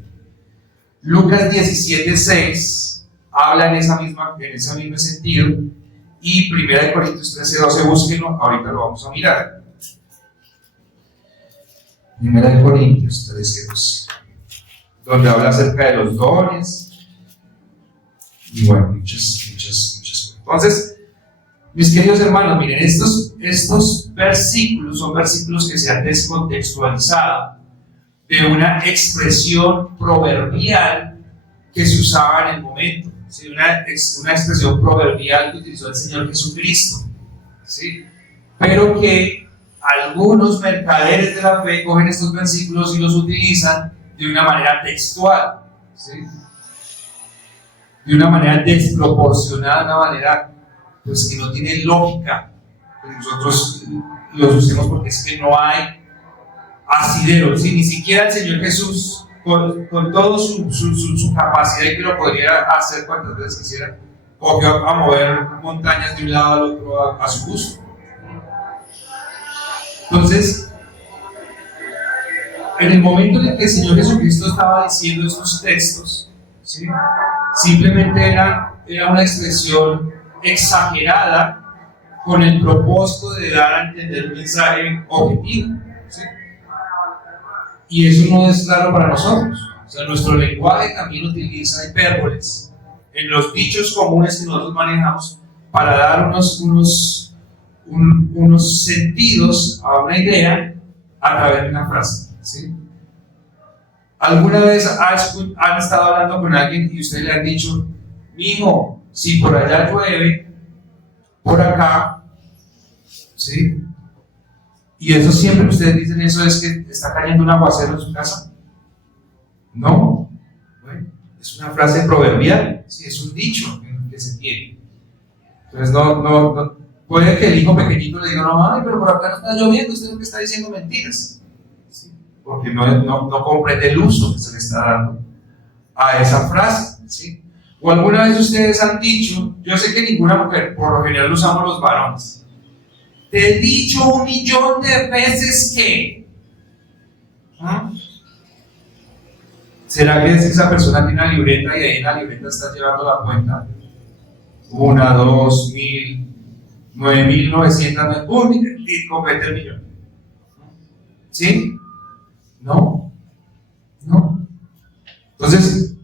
Lucas 17:6 habla en ese mismo sentido, y 1 Corintios 13:12, búsquenlo, ahorita lo vamos a mirar. 1 Corintios 13:12, donde habla acerca de los dones y bueno, muchas cosas. Entonces, mis queridos hermanos, miren, estos versículos son versículos que se han descontextualizado de una expresión proverbial que se usaba en el momento, ¿sí? Una expresión proverbial que utilizó el Señor Jesucristo, ¿sí? Pero que algunos mercaderes de la fe cogen estos versículos y los utilizan de una manera textual, ¿sí? De una manera desproporcionada, de una manera pues que no tiene lógica que nosotros los usemos, porque es que no hay asidero, ¿sí? Ni siquiera el Señor Jesús, con toda su capacidad, y que lo podría hacer cuantas veces quisiera, cogió a mover montañas de un lado al otro a su gusto. Entonces, en el momento en el que el Señor Jesucristo estaba diciendo estos textos, ¿sí? Simplemente era una expresión exagerada con el propósito de dar a entender un mensaje objetivo, ¿sí? Y eso no es claro para nosotros. O sea, nuestro lenguaje también utiliza hipérboles en los dichos comunes que nosotros manejamos para dar unos sentidos a una idea a través de una frase, ¿sí? ¿Alguna vez han estado hablando con alguien y ustedes le han dicho: mijo, si por allá llueve, por acá, ¿sí? Y eso siempre que ustedes dicen eso es que está cayendo un aguacero en su casa. No. Bueno, es una frase proverbial, sí, es un dicho que se tiene. Entonces no, puede que el hijo pequeñito le diga, no, ay, pero por acá no está lloviendo, usted lo que está diciendo mentiras. ¿Sí? Porque no comprende el uso que se le está dando a esa frase. ¿Sí? O alguna vez ustedes han dicho, yo sé que ninguna mujer, por lo general lo usamos los varones, te he dicho 1.000.000 de veces que. ¿Ah? ¿Será que esa persona tiene una libreta y ahí en la libreta está llevando la cuenta? 1, 2, 1.000, 9.900, y completa el millón. ¿Sí? No. Entonces,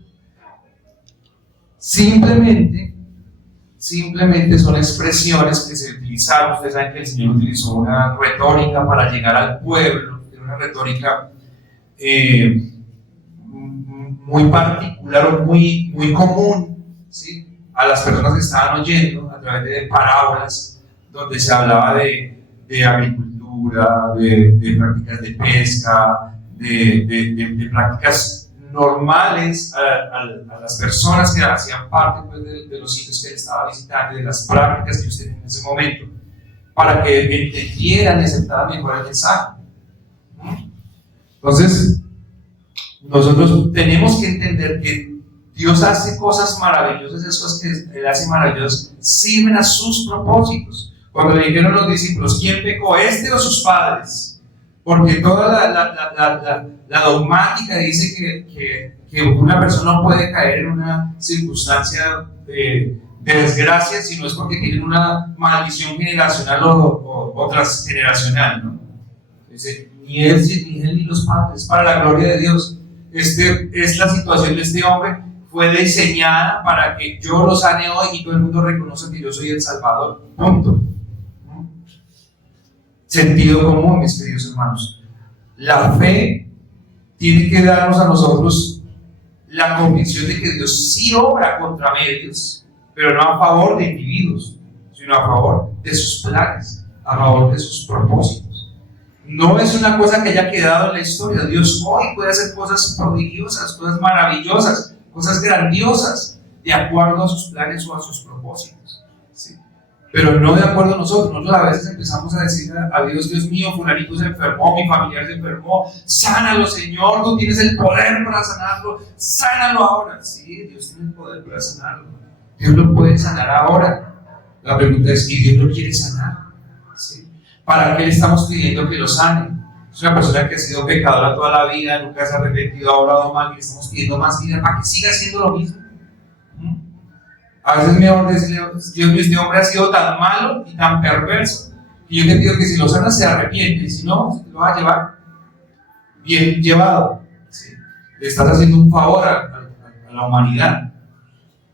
simplemente son expresiones que se utilizaron. Ustedes saben que el Señor utilizó una retórica para llegar al pueblo, una retórica muy particular o muy común, ¿sí? A las personas que estaban oyendo a través de parábolas donde se hablaba de agricultura, de prácticas de pesca, de prácticas normales a las personas que hacían parte pues, de los sitios que él estaba visitando, de las prácticas que usted tenía en ese momento, para que entendieran y aceptaran mejor el mensaje. Entonces, nosotros tenemos que entender que Dios hace cosas maravillosas, esas cosas que Él hace maravillosas sirven a sus propósitos. Cuando le dijeron a los discípulos, ¿quién pecó, este o sus padres? Porque toda la dogmática dice que una persona no puede caer en una circunstancia de desgracia si no es porque tienen una maldición generacional o transgeneracional, ¿no? Dice, ni él ni los padres, para la gloria de Dios. Es la situación de este hombre, fue diseñada para que yo lo sane hoy y todo el mundo reconoce que yo soy el Salvador. Punto. Sentido común, mis queridos hermanos. La fe tiene que darnos a nosotros la convicción de que Dios sí obra contra medios, pero no a favor de individuos, sino a favor de sus planes, a favor de sus propósitos. No es una cosa que haya quedado en la historia. Dios hoy puede hacer cosas prodigiosas, cosas maravillosas, cosas grandiosas, de acuerdo a sus planes o a sus propósitos. ¿Sí? Pero no de acuerdo a nosotros. Nosotros a veces empezamos a decir a Dios, Dios mío, fulanito se enfermó, mi familiar se enfermó, sánalo, Señor, tú tienes el poder para sanarlo, sánalo ahora. Sí, Dios tiene el poder para sanarlo. Dios lo puede sanar ahora. La pregunta es, ¿y Dios lo quiere sanar? ¿Sí? ¿Para qué le estamos pidiendo que lo sane? Es una persona que ha sido pecadora toda la vida, nunca se ha arrepentido, ha orado mal, y le estamos pidiendo más vida para que siga haciendo lo mismo. A veces mi amor decirle, Dios mío, este hombre ha sido tan malo y tan perverso que yo te pido que si lo sanas se arrepiente, y si no, lo vas a llevar bien llevado. ¿Sí? Le estás haciendo un favor a la humanidad.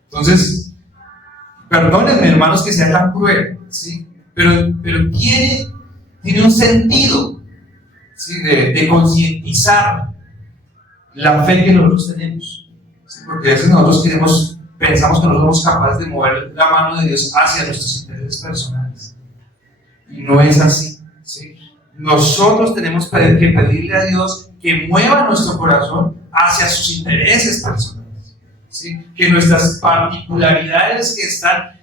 Entonces, perdónenme, hermanos, que sea tan cruel, ¿sí? Pero tiene un sentido, ¿sí? de concientizar la fe que nosotros tenemos, ¿sí? Porque a veces nosotros pensamos que no somos capaces de mover la mano de Dios hacia nuestros intereses personales, y no es así, ¿sí? Nosotros tenemos que pedirle a Dios que mueva nuestro corazón hacia sus intereses personales, ¿sí? Que nuestras particularidades que están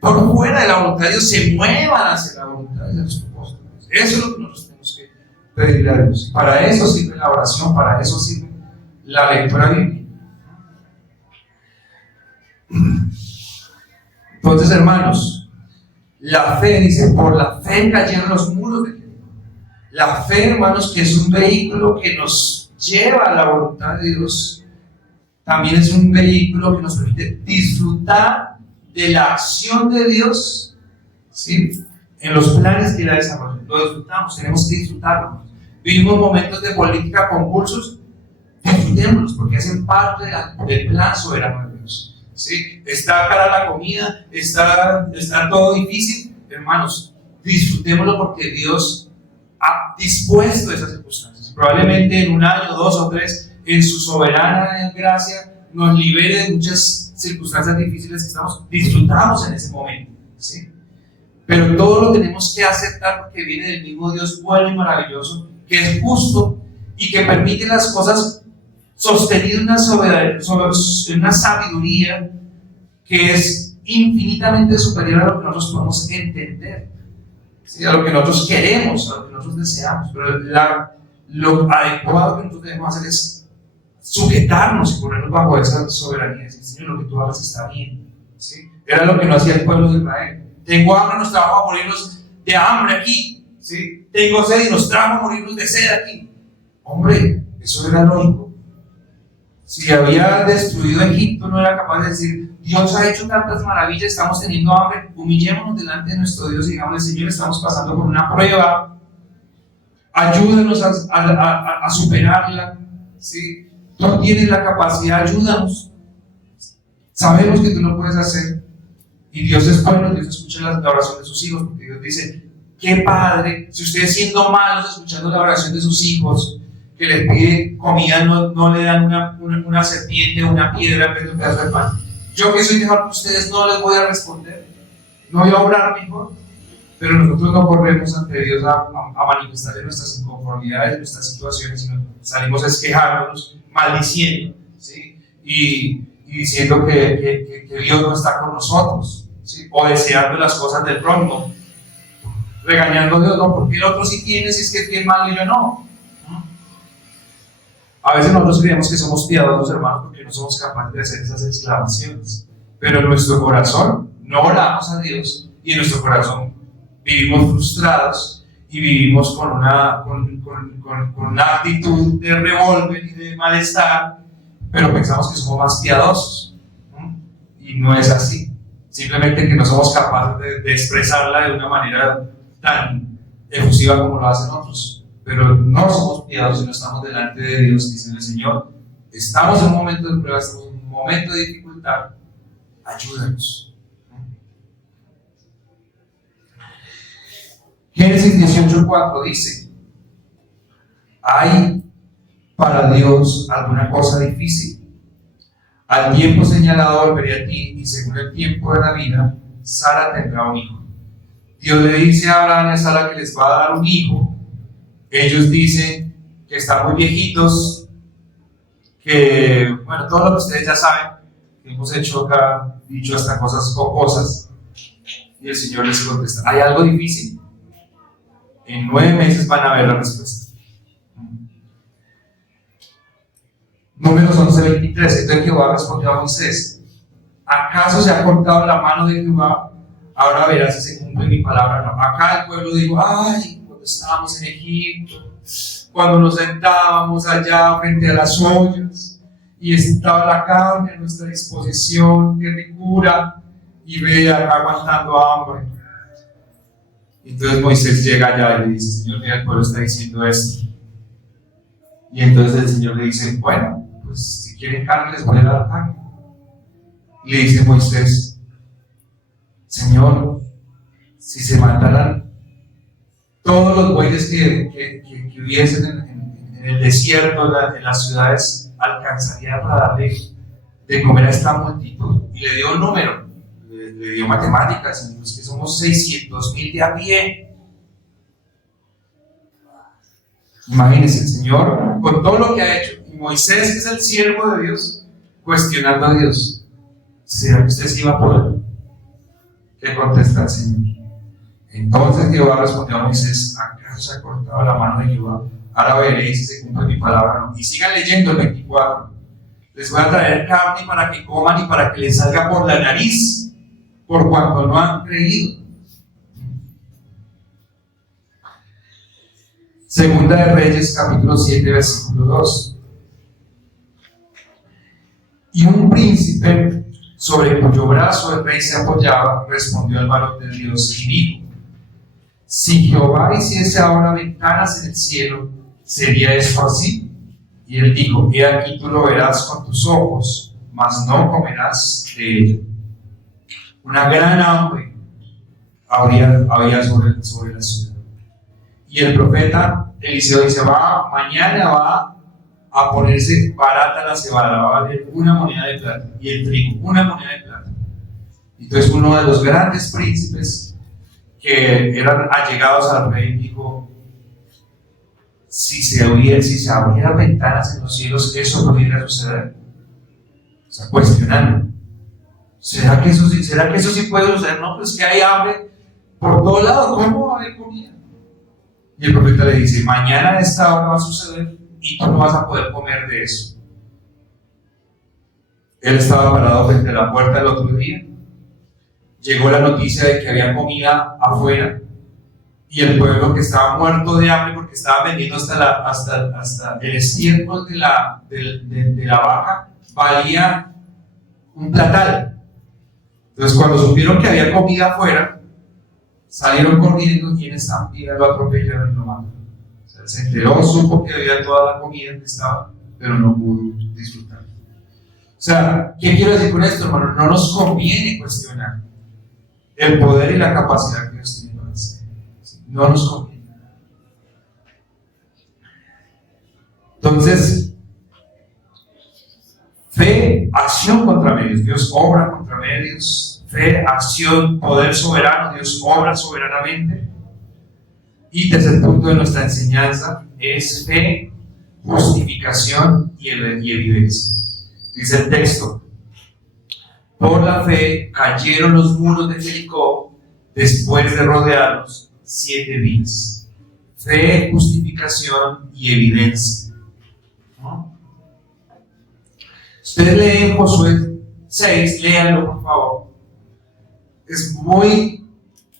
por fuera de la voluntad de Dios se muevan hacia la voluntad de los propósitos. Eso es lo que nosotros tenemos que pedirle a Dios. Para eso sirve la oración, para eso sirve la lectura bíblica. Entonces, hermanos, la fe, dice, por la fe cayeron los muros de Jericó. La fe, hermanos, que es un vehículo que nos lleva a la voluntad de Dios, también es un vehículo que nos permite disfrutar de la acción de Dios, ¿sí? En los planes que Él ha desarrollado. Lo disfrutamos, tenemos que disfrutarlo. Vivimos momentos de política convulsos, disfrutémoslos porque hacen parte del plan soberano de Dios. ¿Sí? Está cara la comida, está todo difícil, hermanos, disfrutémoslo porque Dios ha dispuesto esas circunstancias. Probablemente en 1 año, 2 o 3, en su soberana gracia, nos libere de muchas circunstancias difíciles que disfrutamos en ese momento, ¿sí? pero todo lo tenemos que aceptar porque viene del mismo Dios bueno y maravilloso, que es justo y que permite las cosas sostenido en una sabiduría que es infinitamente superior a lo que nosotros podemos entender, ¿sí? A lo que nosotros queremos, a lo que nosotros deseamos. Pero lo adecuado que nosotros debemos hacer es sujetarnos y ponernos bajo esa soberanía. Decir, Señor, lo que tú hagas está bien, ¿sí? Era lo que no hacía el pueblo de Israel. Tengo hambre, nos trajo a morirnos de hambre aquí, ¿sí? Tengo sed y nos trajo a morirnos de sed aquí. Hombre, eso era lógico. Si había destruido Egipto, no era capaz de decir, Dios ha hecho tantas maravillas, estamos teniendo hambre, humillémonos delante de nuestro Dios y digamos, Señor, estamos pasando por una prueba, ayúdanos a superarla, ¿sí? Tú tienes la capacidad, ayúdanos. Sabemos que tú lo puedes hacer. Y Dios es bueno, Dios escucha la oración de sus hijos, porque Dios dice, qué padre, si ustedes siendo malos, escuchando la oración de sus hijos, que les pide comida, no le dan una serpiente o una piedra en vez de un pedazo de pan. Yo que soy mejor que ustedes no les voy a responder, no voy a obrar mejor, pero nosotros no corremos ante Dios a manifestarle nuestras inconformidades, nuestras situaciones, sino salimos quejándonos, maldiciendo, ¿sí? Y diciendo que Dios no está con nosotros, ¿sí? O deseando las cosas del prójimo, regañando a Dios, no, porque el otro sí tiene, si es que es bien malo y yo no. A veces nosotros creemos que somos piadosos, hermanos, porque no somos capaces de hacer esas exclamaciones. Pero en nuestro corazón no oramos a Dios y en nuestro corazón vivimos frustrados y vivimos con una actitud de revólver y de malestar, pero pensamos que somos más piadosos. Y no es así. Simplemente que no somos capaces de expresarla de una manera tan efusiva como lo hacen otros. Pero no somos piadosos y no estamos delante de Dios diciendo, Señor, estamos en un momento de prueba, estamos en un momento de dificultad, ayúdanos. Génesis 18:4 dice, ¿hay para Dios alguna cosa difícil? Al tiempo señalado volveré a ti y según el tiempo de la vida, Sara tendrá un hijo. Dios le dice a Abraham y a Sara que les va a dar un hijo. Ellos dicen que están muy viejitos, que, bueno, todo lo que ustedes ya saben, que hemos hecho acá, dicho hasta cosas jocosas, y el Señor les contesta, ¿hay algo difícil? En 9 meses van a ver la respuesta. Números 11:23, entonces Jehová respondió a Moisés, ¿acaso se ha cortado la mano de Jehová? Ahora verás si se cumple mi palabra. No. Acá el pueblo dijo, ay, estábamos en Egipto, cuando nos sentábamos allá frente a las ollas y estaba la carne a nuestra disposición, qué ricura, y ve acá aguantando hambre. Entonces Moisés llega allá y le dice, Señor, mira, el pueblo está diciendo esto. Y entonces el Señor le dice, bueno, pues si quieren carne les voy a dar carne. Y le dice Moisés, Señor, si se mataran todos los bueyes que hubiesen en el desierto, en las ciudades, alcanzaría para darle de comer a esta multitud. Y le dio un número, le dio matemáticas, que somos 600,000 de a pie. Imagínense, el Señor, con todo lo que ha hecho, y Moisés, que es el siervo de Dios, cuestionando a Dios, ¿será que usted sí va a poder? ¿Qué contesta el Señor? Entonces Jehová respondió a Moisés, ¿acaso se ha cortado la mano de Jehová? Ahora veréis si se cumple mi palabra, ¿no? Y sigan leyendo el 24. Les voy a traer carne para que coman y para que les salga por la nariz, por cuanto no han creído. Segunda de Reyes, capítulo 7, versículo 2. Y un príncipe sobre cuyo brazo el rey se apoyaba, respondió al varón de Dios y dijo, si Jehová hiciese ahora ventanas en el cielo, ¿sería esto así? Y él dijo, he aquí tú lo verás con tus ojos, mas no comerás de ello. Una gran hambre había sobre la ciudad. Y el profeta Eliseo dice, mañana va a ponerse barata la cebada, va a valer una moneda de plata, y el trigo, una moneda de plata. Entonces uno de los grandes príncipes que eran allegados al rey, dijo: si se abrieran ventanas en los cielos, eso podría suceder. O sea, cuestionando: ¿será que eso sí puede suceder? No, pues que hay hambre por todo lado, ¿cómo va a haber comida? Y el profeta le dice: mañana a esta hora va a suceder y tú no vas a poder comer de eso. Él estaba parado frente a la puerta el otro día. Llegó la noticia de que había comida afuera y el pueblo, que estaba muerto de hambre porque estaba vendiendo hasta el estiércol de la vaca, valía un platal. Entonces, cuando supieron que había comida afuera, salieron corriendo y en estampida lo atropellaron y lo mataron. O sea, se enteró, supo que había toda la comida que estaba, pero no pudo disfrutar. O sea, ¿qué quiero decir con esto, hermano? No nos conviene cuestionar el poder y la capacidad que Dios tiene para hacer. No nos conviene. Entonces, fe, acción contra medios. Dios obra contra medios. Fe, acción, poder soberano. Dios obra soberanamente. Y tercer punto de nuestra enseñanza es fe, justificación y evidencia. Dice el texto: por la fe cayeron los muros de Jericó después de rodearlos 7 días. Fe, justificación y evidencia. ¿No? Ustedes leen Josué 6, léanlo por favor. Es muy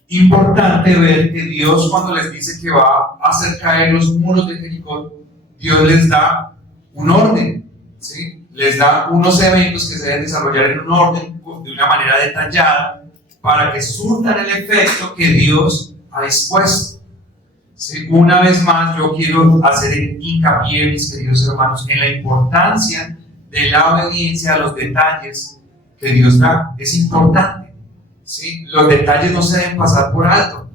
importante ver que Dios, cuando les dice que va a hacer caer los muros de Jericó, Dios les da un orden, ¿sí? Les da unos eventos que se deben desarrollar en un orden, de una manera detallada, para que surtan el efecto que Dios ha dispuesto. ¿Sí? Una vez más, yo quiero hacer hincapié, mis queridos hermanos, en la importancia de la obediencia a los detalles que Dios da. Es importante, ¿sí? Los detalles no se deben pasar por alto.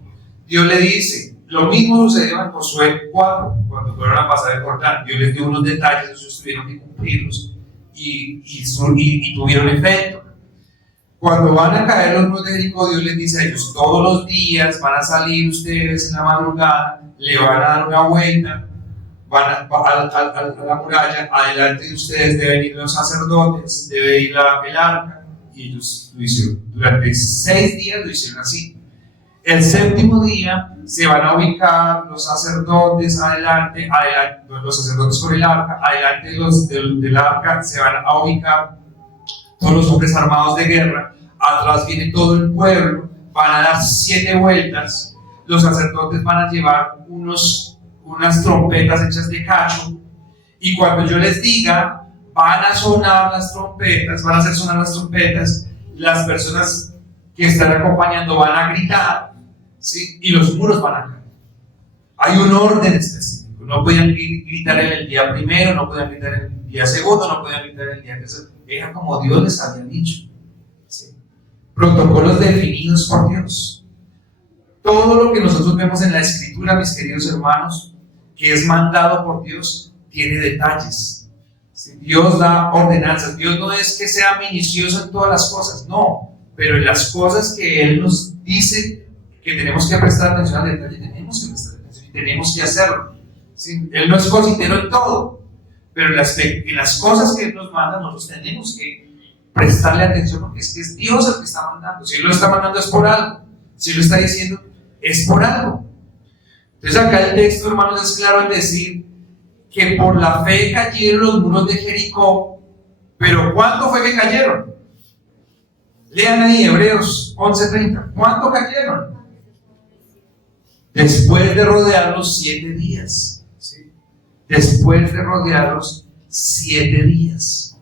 Dios le dice, lo mismo sucedió en Josué 4, cuando fueron a pasar el Jordán. Dios les dio unos detalles, ellos tuvieron que cumplirlos y tuvieron efecto. Cuando van a caer los muros de Jericó, Dios les dice a ellos: todos los días van a salir ustedes en la madrugada, le van a dar una vuelta, van a la muralla, adelante de ustedes deben ir los sacerdotes, debe ir el arca, y ellos lo hicieron. Durante 6 días lo hicieron así. El 7º día se van a ubicar los sacerdotes adelante, los sacerdotes con el arca, adelante del arca se van a ubicar todos los hombres armados de guerra, atrás viene todo el pueblo, van a dar 7 vueltas, los sacerdotes van a llevar unas trompetas hechas de cacho, y cuando yo les diga, van a sonar las trompetas, van a hacer sonar las trompetas, las personas que están acompañando van a gritar, ¿sí? Y los muros van a caer. Hay un orden específico. No podían gritar en el día primero, no podían gritar en el día segundo, no podían gritar en el día tercero. Era como Dios les había dicho, ¿sí? Protocolos definidos por Dios. Todo lo que nosotros vemos en la Escritura, mis queridos hermanos, que es mandado por Dios, tiene detalles, ¿sí? Dios da ordenanzas. Dios no es que sea minucioso en todas las cosas, no, pero en las cosas que Él nos dice que tenemos que prestar atención al detalle, tenemos que prestar atención y tenemos que hacerlo, ¿sí? Él no es cositero en todo, pero en las cosas que Él nos manda, nosotros tenemos que prestarle atención, porque es que es Dios el que está mandando. Si Él lo está mandando es por algo, si Él lo está diciendo es por algo. Entonces acá el texto, hermanos, es claro al decir que por la fe cayeron los muros de Jericó. Pero ¿cuánto fue que cayeron? Lean ahí Hebreos 11:30. ¿Cuánto cayeron? Después de rodearlos 7 días, ¿sí? Después de rodearlos 7 días.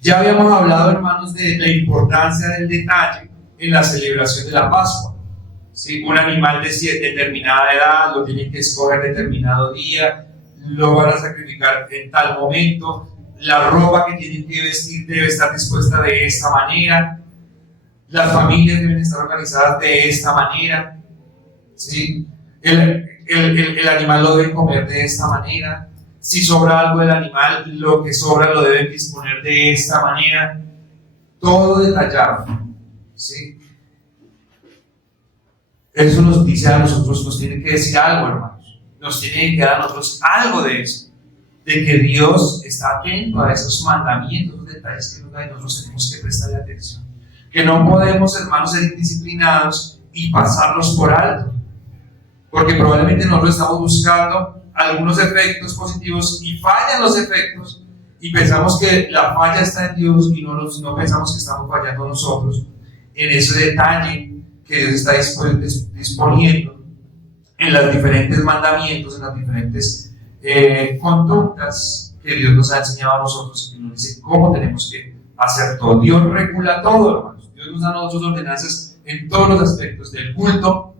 Ya habíamos hablado, hermanos, de la importancia del detalle en la celebración de la Pascua, ¿sí? Un animal de determinada edad lo tienen que escoger determinado día, lo van a sacrificar en tal momento, la ropa que tienen que vestir debe estar dispuesta de esta manera, las familias deben estar organizadas de esta manera, ¿sí? El animal lo deben comer de esta manera. Si sobra algo del animal, lo que sobra lo deben disponer de esta manera. Todo detallado, ¿sí? Eso nos dice a nosotros, nos tiene que decir algo, hermanos. Nos tiene que quedar a nosotros algo de eso. De que Dios está atento a esos mandamientos, esos detalles que nos da y nosotros tenemos que prestarle atención. Que no podemos, hermanos, ser indisciplinados y pasarlos por alto. Porque probablemente nosotros estamos buscando algunos efectos positivos y fallan los efectos y pensamos que la falla está en Dios y no pensamos que estamos fallando nosotros en ese detalle que Dios está disponiendo en los diferentes mandamientos, en las diferentes conductas que Dios nos ha enseñado a nosotros y nos dice cómo tenemos que hacer todo. Dios regula todo, hermanos. Dios nos da a nosotros ordenanzas en todos los aspectos del culto.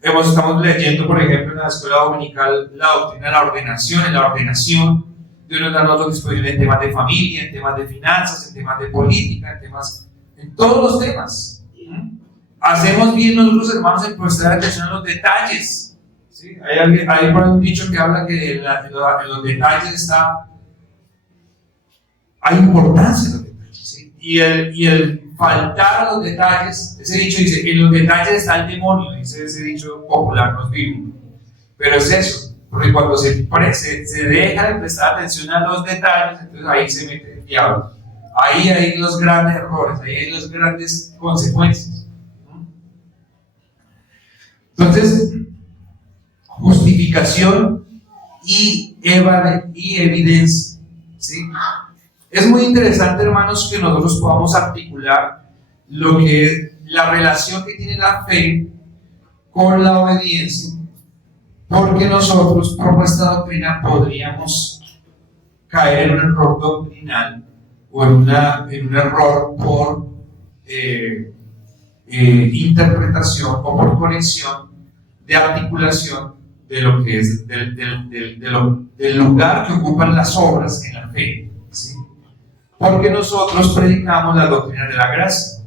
Estamos leyendo, por ejemplo, en la escuela dominical la doctrina de la ordenación. En la ordenación, Dios nos da a nosotros disposición en temas de familia, en temas de finanzas, en temas de política, en todos los temas. Hacemos bien nosotros, hermanos, en prestar atención a los detalles. ¿Sí? Hay por ahí un dicho que habla que en los detalles hay importancia en los detalles. ¿Sí? Y el faltar a los detalles, ese dicho dice, en los detalles está el demonio, dice ese dicho popular, no es bíblico. Pero es eso, porque cuando se deja de prestar atención a los detalles, entonces ahí se mete el diablo. Ahí hay los grandes errores, ahí hay las grandes consecuencias. Entonces, justificación y evidencia. ¿Sí? Es muy interesante, hermanos, que nosotros podamos articular lo que es la relación que tiene la fe con la obediencia, porque nosotros, por esta doctrina, podríamos caer en un error doctrinal o en un error por interpretación o por conexión de articulación de lo que es del lugar que ocupan las obras en la fe. ¿Sí? Porque nosotros predicamos la doctrina de la gracia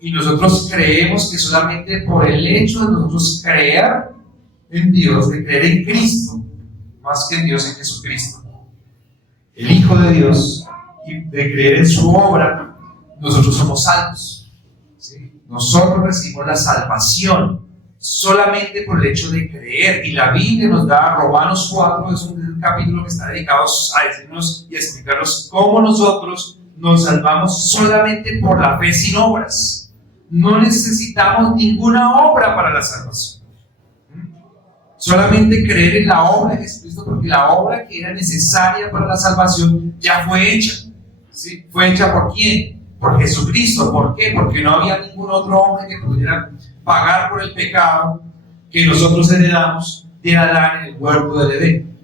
y nosotros creemos que solamente por el hecho de nosotros creer en Dios, de creer en Cristo, más que en Dios, en Jesucristo, el Hijo de Dios, y de creer en su obra, nosotros somos salvos. ¿Sí? Nosotros recibimos la salvación solamente por el hecho de creer, y la Biblia nos da, Romanos 4 es un capítulo que está dedicado a decirnos y a explicarnos cómo nosotros nos salvamos solamente por la fe sin obras. No necesitamos ninguna obra para la salvación, solamente creer en la obra de Jesucristo, porque la obra que era necesaria para la salvación ya fue hecha. ¿Sí? ¿Fue hecha por quién? Por Jesucristo. ¿Por qué? Porque no había ningún otro hombre que pudiera pagar por el pecado que nosotros heredamos de Adán en el huerto del Edén.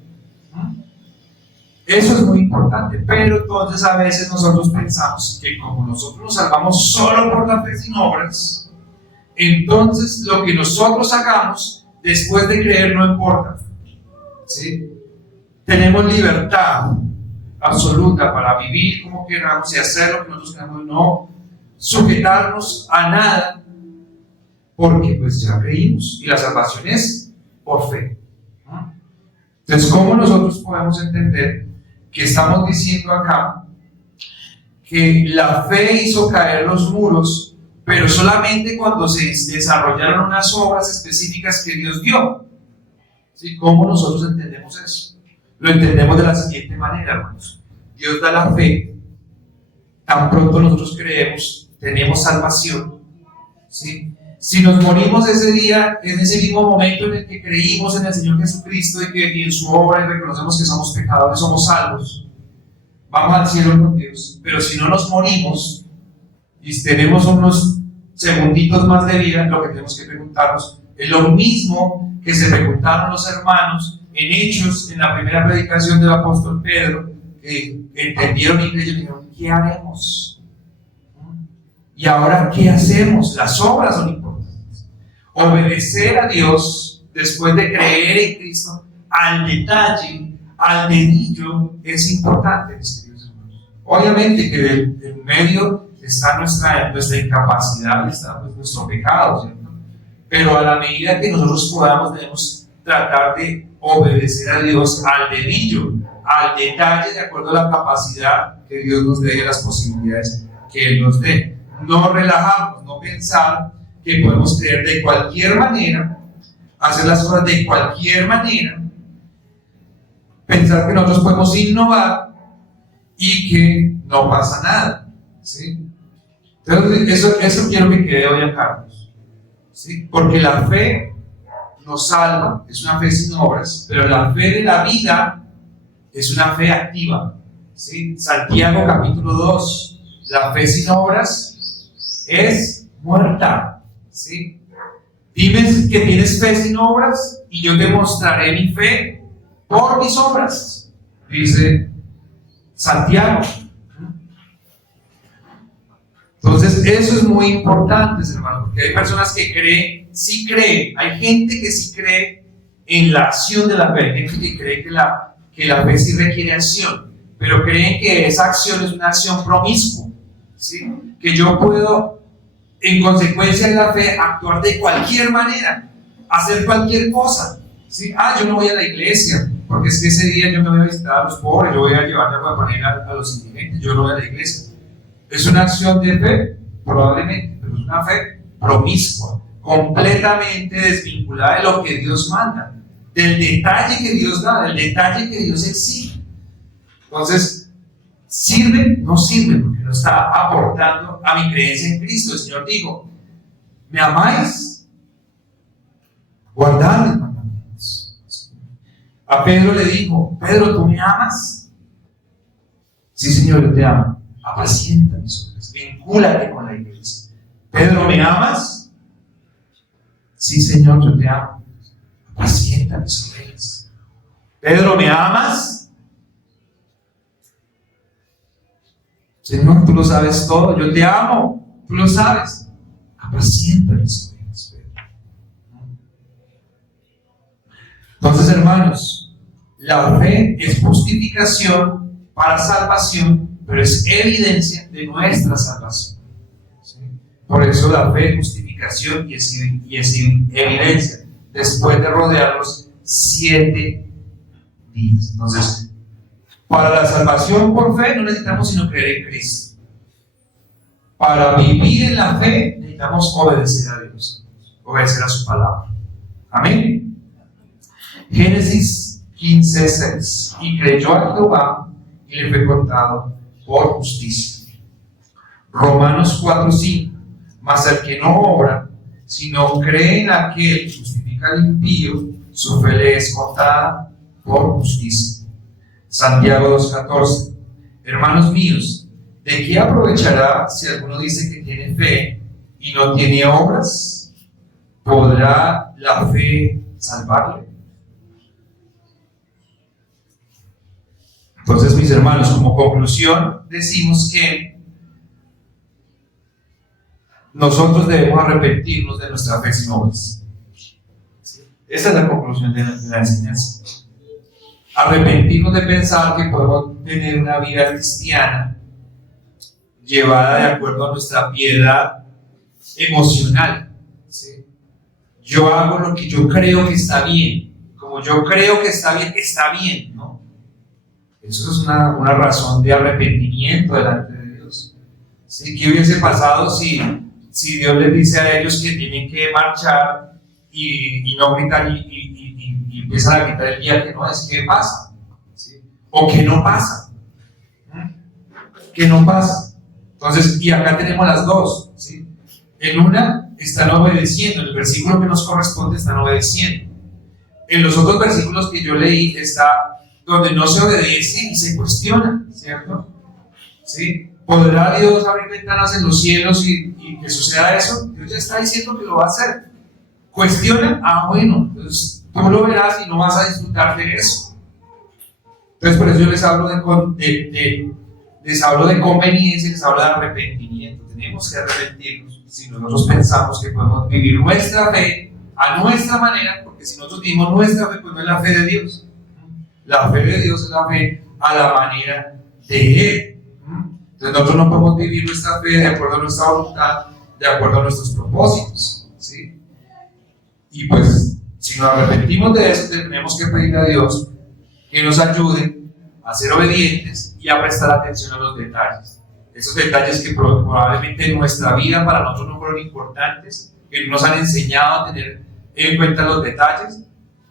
Eso es muy importante, pero entonces a veces nosotros pensamos que como nosotros nos salvamos solo por la fe sin obras, entonces lo que nosotros hagamos después de creer no importa. ¿Sí? Tenemos libertad absoluta para vivir como queramos y hacer lo que nosotros queramos, no sujetarnos a nada, porque pues ya creímos y la salvación es por fe. Entonces, ¿cómo nosotros podemos entender que estamos diciendo acá que la fe hizo caer los muros, pero solamente cuando se desarrollaron unas obras específicas que Dios dio? ¿Sí? ¿Cómo nosotros entendemos eso? Lo entendemos de la siguiente manera, hermanos. Dios da la fe, tan pronto nosotros creemos, tenemos salvación. ¿Sí? Si nos morimos ese día, en ese mismo momento en el que creímos en el Señor Jesucristo y en su obra y reconocemos que somos pecadores, somos salvos, vamos al cielo con Dios. Pero si no nos morimos y tenemos unos segunditos más de vida, lo que tenemos que preguntarnos es lo mismo que se preguntaron los hermanos en Hechos, en la primera predicación del apóstol Pedro, que entendieron y creyeron y dijeron: ¿qué haremos? Y ahora, ¿qué hacemos? Las obras son importantes. Obedecer a Dios después de creer en Cristo al detalle, al dedillo, es importante, mis queridos hermanos. Obviamente que en medio está nuestra incapacidad, está nuestro pecado, ¿cierto? Pero a la medida que nosotros podamos, debemos tratar de obedecer a Dios al dedillo, al detalle, de acuerdo a la capacidad que Dios nos dé y a las posibilidades que Él nos dé. No relajarnos, no pensar que podemos creer de cualquier manera, hacer las cosas de cualquier manera, pensar que nosotros podemos innovar y que no pasa nada, ¿sí? Entonces, eso quiero que quede hoy acá, ¿sí? Porque la fe nos salva, es una fe sin obras, pero la fe de la vida es una fe activa, ¿sí? Santiago capítulo 2, la fe sin obras es muerta, ¿sí? Dime que tienes fe sin obras y yo te mostraré mi fe por mis obras, dice Santiago. Entonces, eso es muy importante, hermano, porque hay personas que creen, sí creen, hay gente que sí cree en la acción de la fe, hay gente que cree que la fe sí requiere acción, pero creen que esa acción es una acción promiscua, ¿sí? Que yo puedo, en consecuencia de la fe, actuar de cualquier manera, hacer cualquier cosa, ¿sí? Yo no voy a la iglesia, porque es que ese día yo no voy a visitar a los pobres, yo voy a llevar de alguna manera a los indigentes, yo no voy a la iglesia. ¿Es una acción de fe? Probablemente, pero es una fe promiscua, completamente desvinculada de lo que Dios manda, del detalle que Dios da, del detalle que Dios exige. Entonces, ¿sirve? No sirve, porque no está aportando a mi creencia en Cristo. El Señor dijo: ¿me amáis? Guardad mis mandamientos. A Pedro le dijo: Pedro, ¿tú me amas? Sí, Señor, yo te amo. Apacienta mis ovejas, vincúlate con la iglesia. Pedro, ¿me amas? Sí, Señor, yo te amo. Apacienta mis ovejas. Pedro, ¿me amas? Señor, tú lo sabes todo, yo te amo, tú lo sabes. Apacienta mis ovejas, Pedro. Entonces, hermanos, la fe es justificación para salvación, pero es evidencia de nuestra salvación, ¿sí? Por eso la fe es justificación y es evidencia, después de rodearlos 7 días. Entonces, para la salvación por fe no necesitamos sino creer en Cristo. Para vivir en la fe necesitamos obedecer a Dios, obedecer a su palabra. Amén. Génesis 15:6. Y creyó a Jehová y le fue contado por justicia. Romanos 4:5. Mas el que no obra, sino cree en aquel que justifica al impío, su fe le es contada por justicia. Santiago 2:14. Hermanos míos, ¿de qué aprovechará si alguno dice que tiene fe y no tiene obras? ¿Podrá la fe salvarle? Entonces, mis hermanos, como conclusión, decimos que nosotros debemos arrepentirnos de nuestra fe sin obras. Esa es la conclusión de la enseñanza. Arrepentirnos de pensar que podemos tener una vida cristiana llevada de acuerdo a nuestra piedad emocional, ¿sí? Yo hago lo que yo creo que está bien. Como yo creo que está bien, ¿no? Eso es una razón de arrepentimiento delante de Dios, ¿sí? ¿Qué hubiese pasado si Dios les dice a ellos que tienen que marchar y no gritar y empiezan a gritar el día que no es? ¿Qué pasa? ¿Sí? O que no pasa. ¿Qué no pasa? Entonces, y acá tenemos las dos, ¿sí? En una están obedeciendo, en el versículo que nos corresponde están obedeciendo. En los otros versículos que yo leí está donde no se obedece y se cuestiona, ¿cierto? ¿Sí? ¿Podrá Dios abrir ventanas en los cielos y que suceda eso? Dios ya está diciendo que lo va a hacer. ¿Cuestiona? Bueno, entonces tú lo verás y no vas a disfrutar de eso. Entonces por eso yo les hablo de conveniencia, les hablo de arrepentimiento. Tenemos que arrepentirnos si nosotros pensamos que podemos vivir nuestra fe a nuestra manera, porque si nosotros vivimos nuestra fe, pues no es la fe de Dios. La fe de Dios es la fe a la manera de Él. Entonces nosotros no podemos vivir nuestra fe de acuerdo a nuestra voluntad, de acuerdo a nuestros propósitos, ¿sí? Y pues, si nos arrepentimos de eso, tenemos que pedir a Dios que nos ayude a ser obedientes y a prestar atención a los detalles. Esos detalles que probablemente en nuestra vida para nosotros no fueron importantes, que nos han enseñado a tener en cuenta los detalles,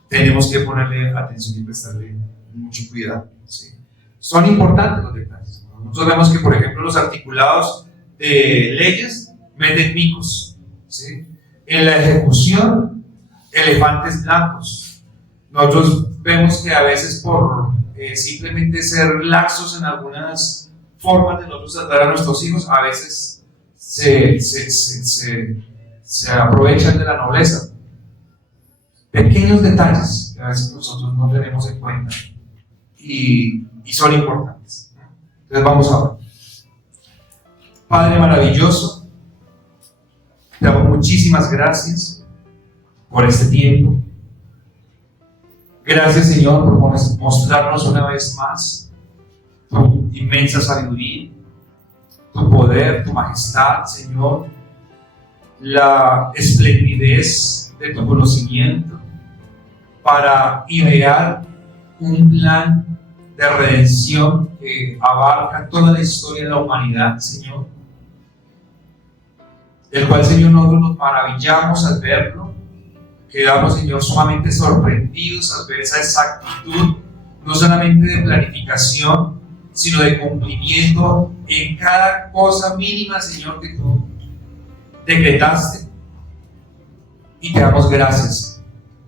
tenemos que ponerle atención y prestarle mucho cuidado, ¿sí? Son importantes los detalles. Nosotros vemos que, por ejemplo, los articulados de leyes meten micos, ¿sí? En la ejecución, elefantes blancos. Nosotros vemos que a veces por simplemente ser laxos en algunas formas de nosotros tratar a nuestros hijos, a veces se aprovechan de la nobleza. Pequeños detalles que a veces nosotros no tenemos en cuenta y son importantes. Entonces vamos a ver. Padre maravilloso, te damos muchísimas gracias por este tiempo. Gracias, Señor, por mostrarnos una vez más tu inmensa sabiduría, tu poder, tu majestad, Señor, la esplendidez de tu conocimiento para idear un plan de redención que abarca toda la historia de la humanidad, Señor, el cual, Señor, nosotros nos maravillamos al verlo, quedamos, Señor, sumamente sorprendidos al ver esa exactitud, no solamente de planificación, sino de cumplimiento en cada cosa mínima, Señor, que tú decretaste. Y te damos gracias.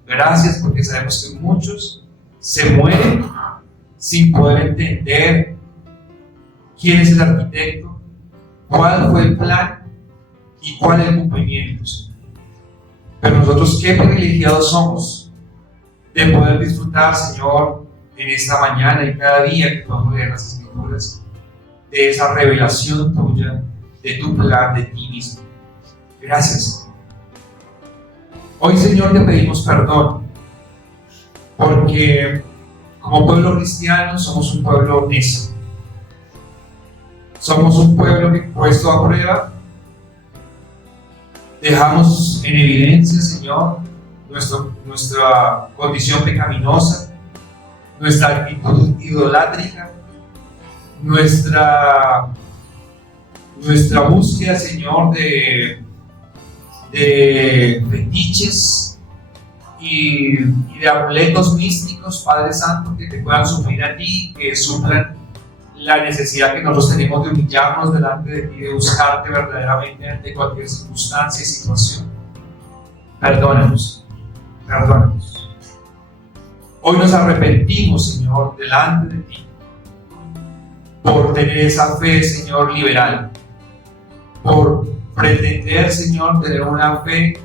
Gracias porque sabemos que muchos se mueren sin poder entender quién es el arquitecto, cuál fue el plan y cuál es el cumplimiento, Señor. Pero nosotros qué privilegiados somos de poder disfrutar, Señor, en esta mañana y cada día que podamos leer las Escrituras, de esa revelación tuya, de tu plan, de ti mismo. Gracias. Hoy, Señor, te pedimos perdón, porque como pueblo cristiano somos un pueblo necio. Somos un pueblo que, puesto a prueba, dejamos en evidencia, Señor, nuestra condición pecaminosa, nuestra actitud idolátrica, nuestra búsqueda, Señor, de fetiches y de amuletos místicos, Padre Santo, que te puedan suplir a ti, que suplan la necesidad que nosotros tenemos de humillarnos delante de ti, de buscarte verdaderamente ante cualquier circunstancia y situación. Perdónanos, perdónanos. Hoy nos arrepentimos, Señor, delante de ti, por tener esa fe, Señor, liberal, por pretender, Señor, tener una fe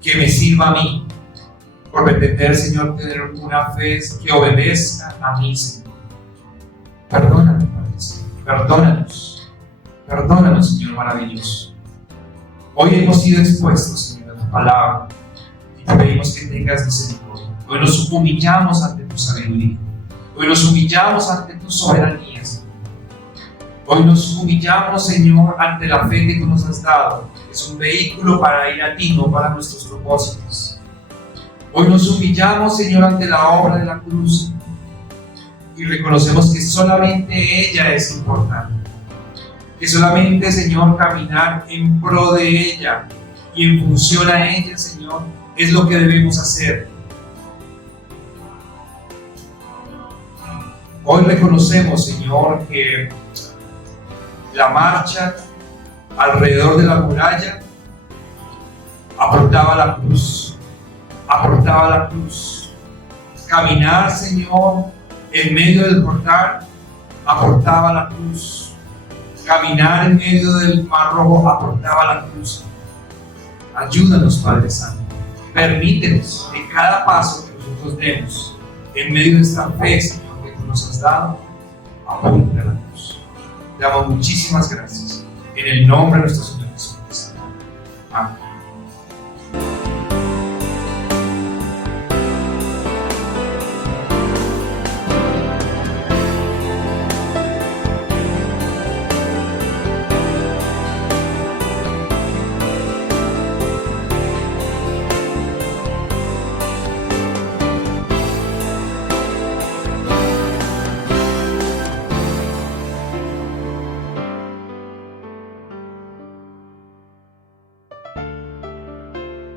que me sirva a mí, por pretender, Señor, tener una fe que obedezca a mí, Señor. Perdónanos, Padre Señor, perdónanos, Señor maravilloso. Hoy hemos sido expuestos, Señor, a tu palabra y te pedimos que tengas misericordia. Hoy nos humillamos ante tu sabiduría, hoy nos humillamos ante tu soberanía, Señor. Hoy nos humillamos, Señor, ante la fe que tú nos has dado. Es un vehículo para ir a ti, no para nuestros propósitos. Hoy nos humillamos, Señor, ante la obra de la cruz y reconocemos que solamente ella es importante. Que solamente, Señor, caminar en pro de ella y en función a ella, Señor, es lo que debemos hacer. Hoy reconocemos, Señor, que la marcha alrededor de la muralla aportaba la cruz, Caminar, Señor, en medio del portal aportaba la cruz. Caminar en medio del mar rojo aportaba la cruz. Ayúdanos, Padre Santo. Permítenos en cada paso que nosotros demos, en medio de esta fe, Señor, que tú nos has dado, apunte a la cruz. Te damos muchísimas gracias. En el nombre de nuestro Señor Jesucristo. Amén.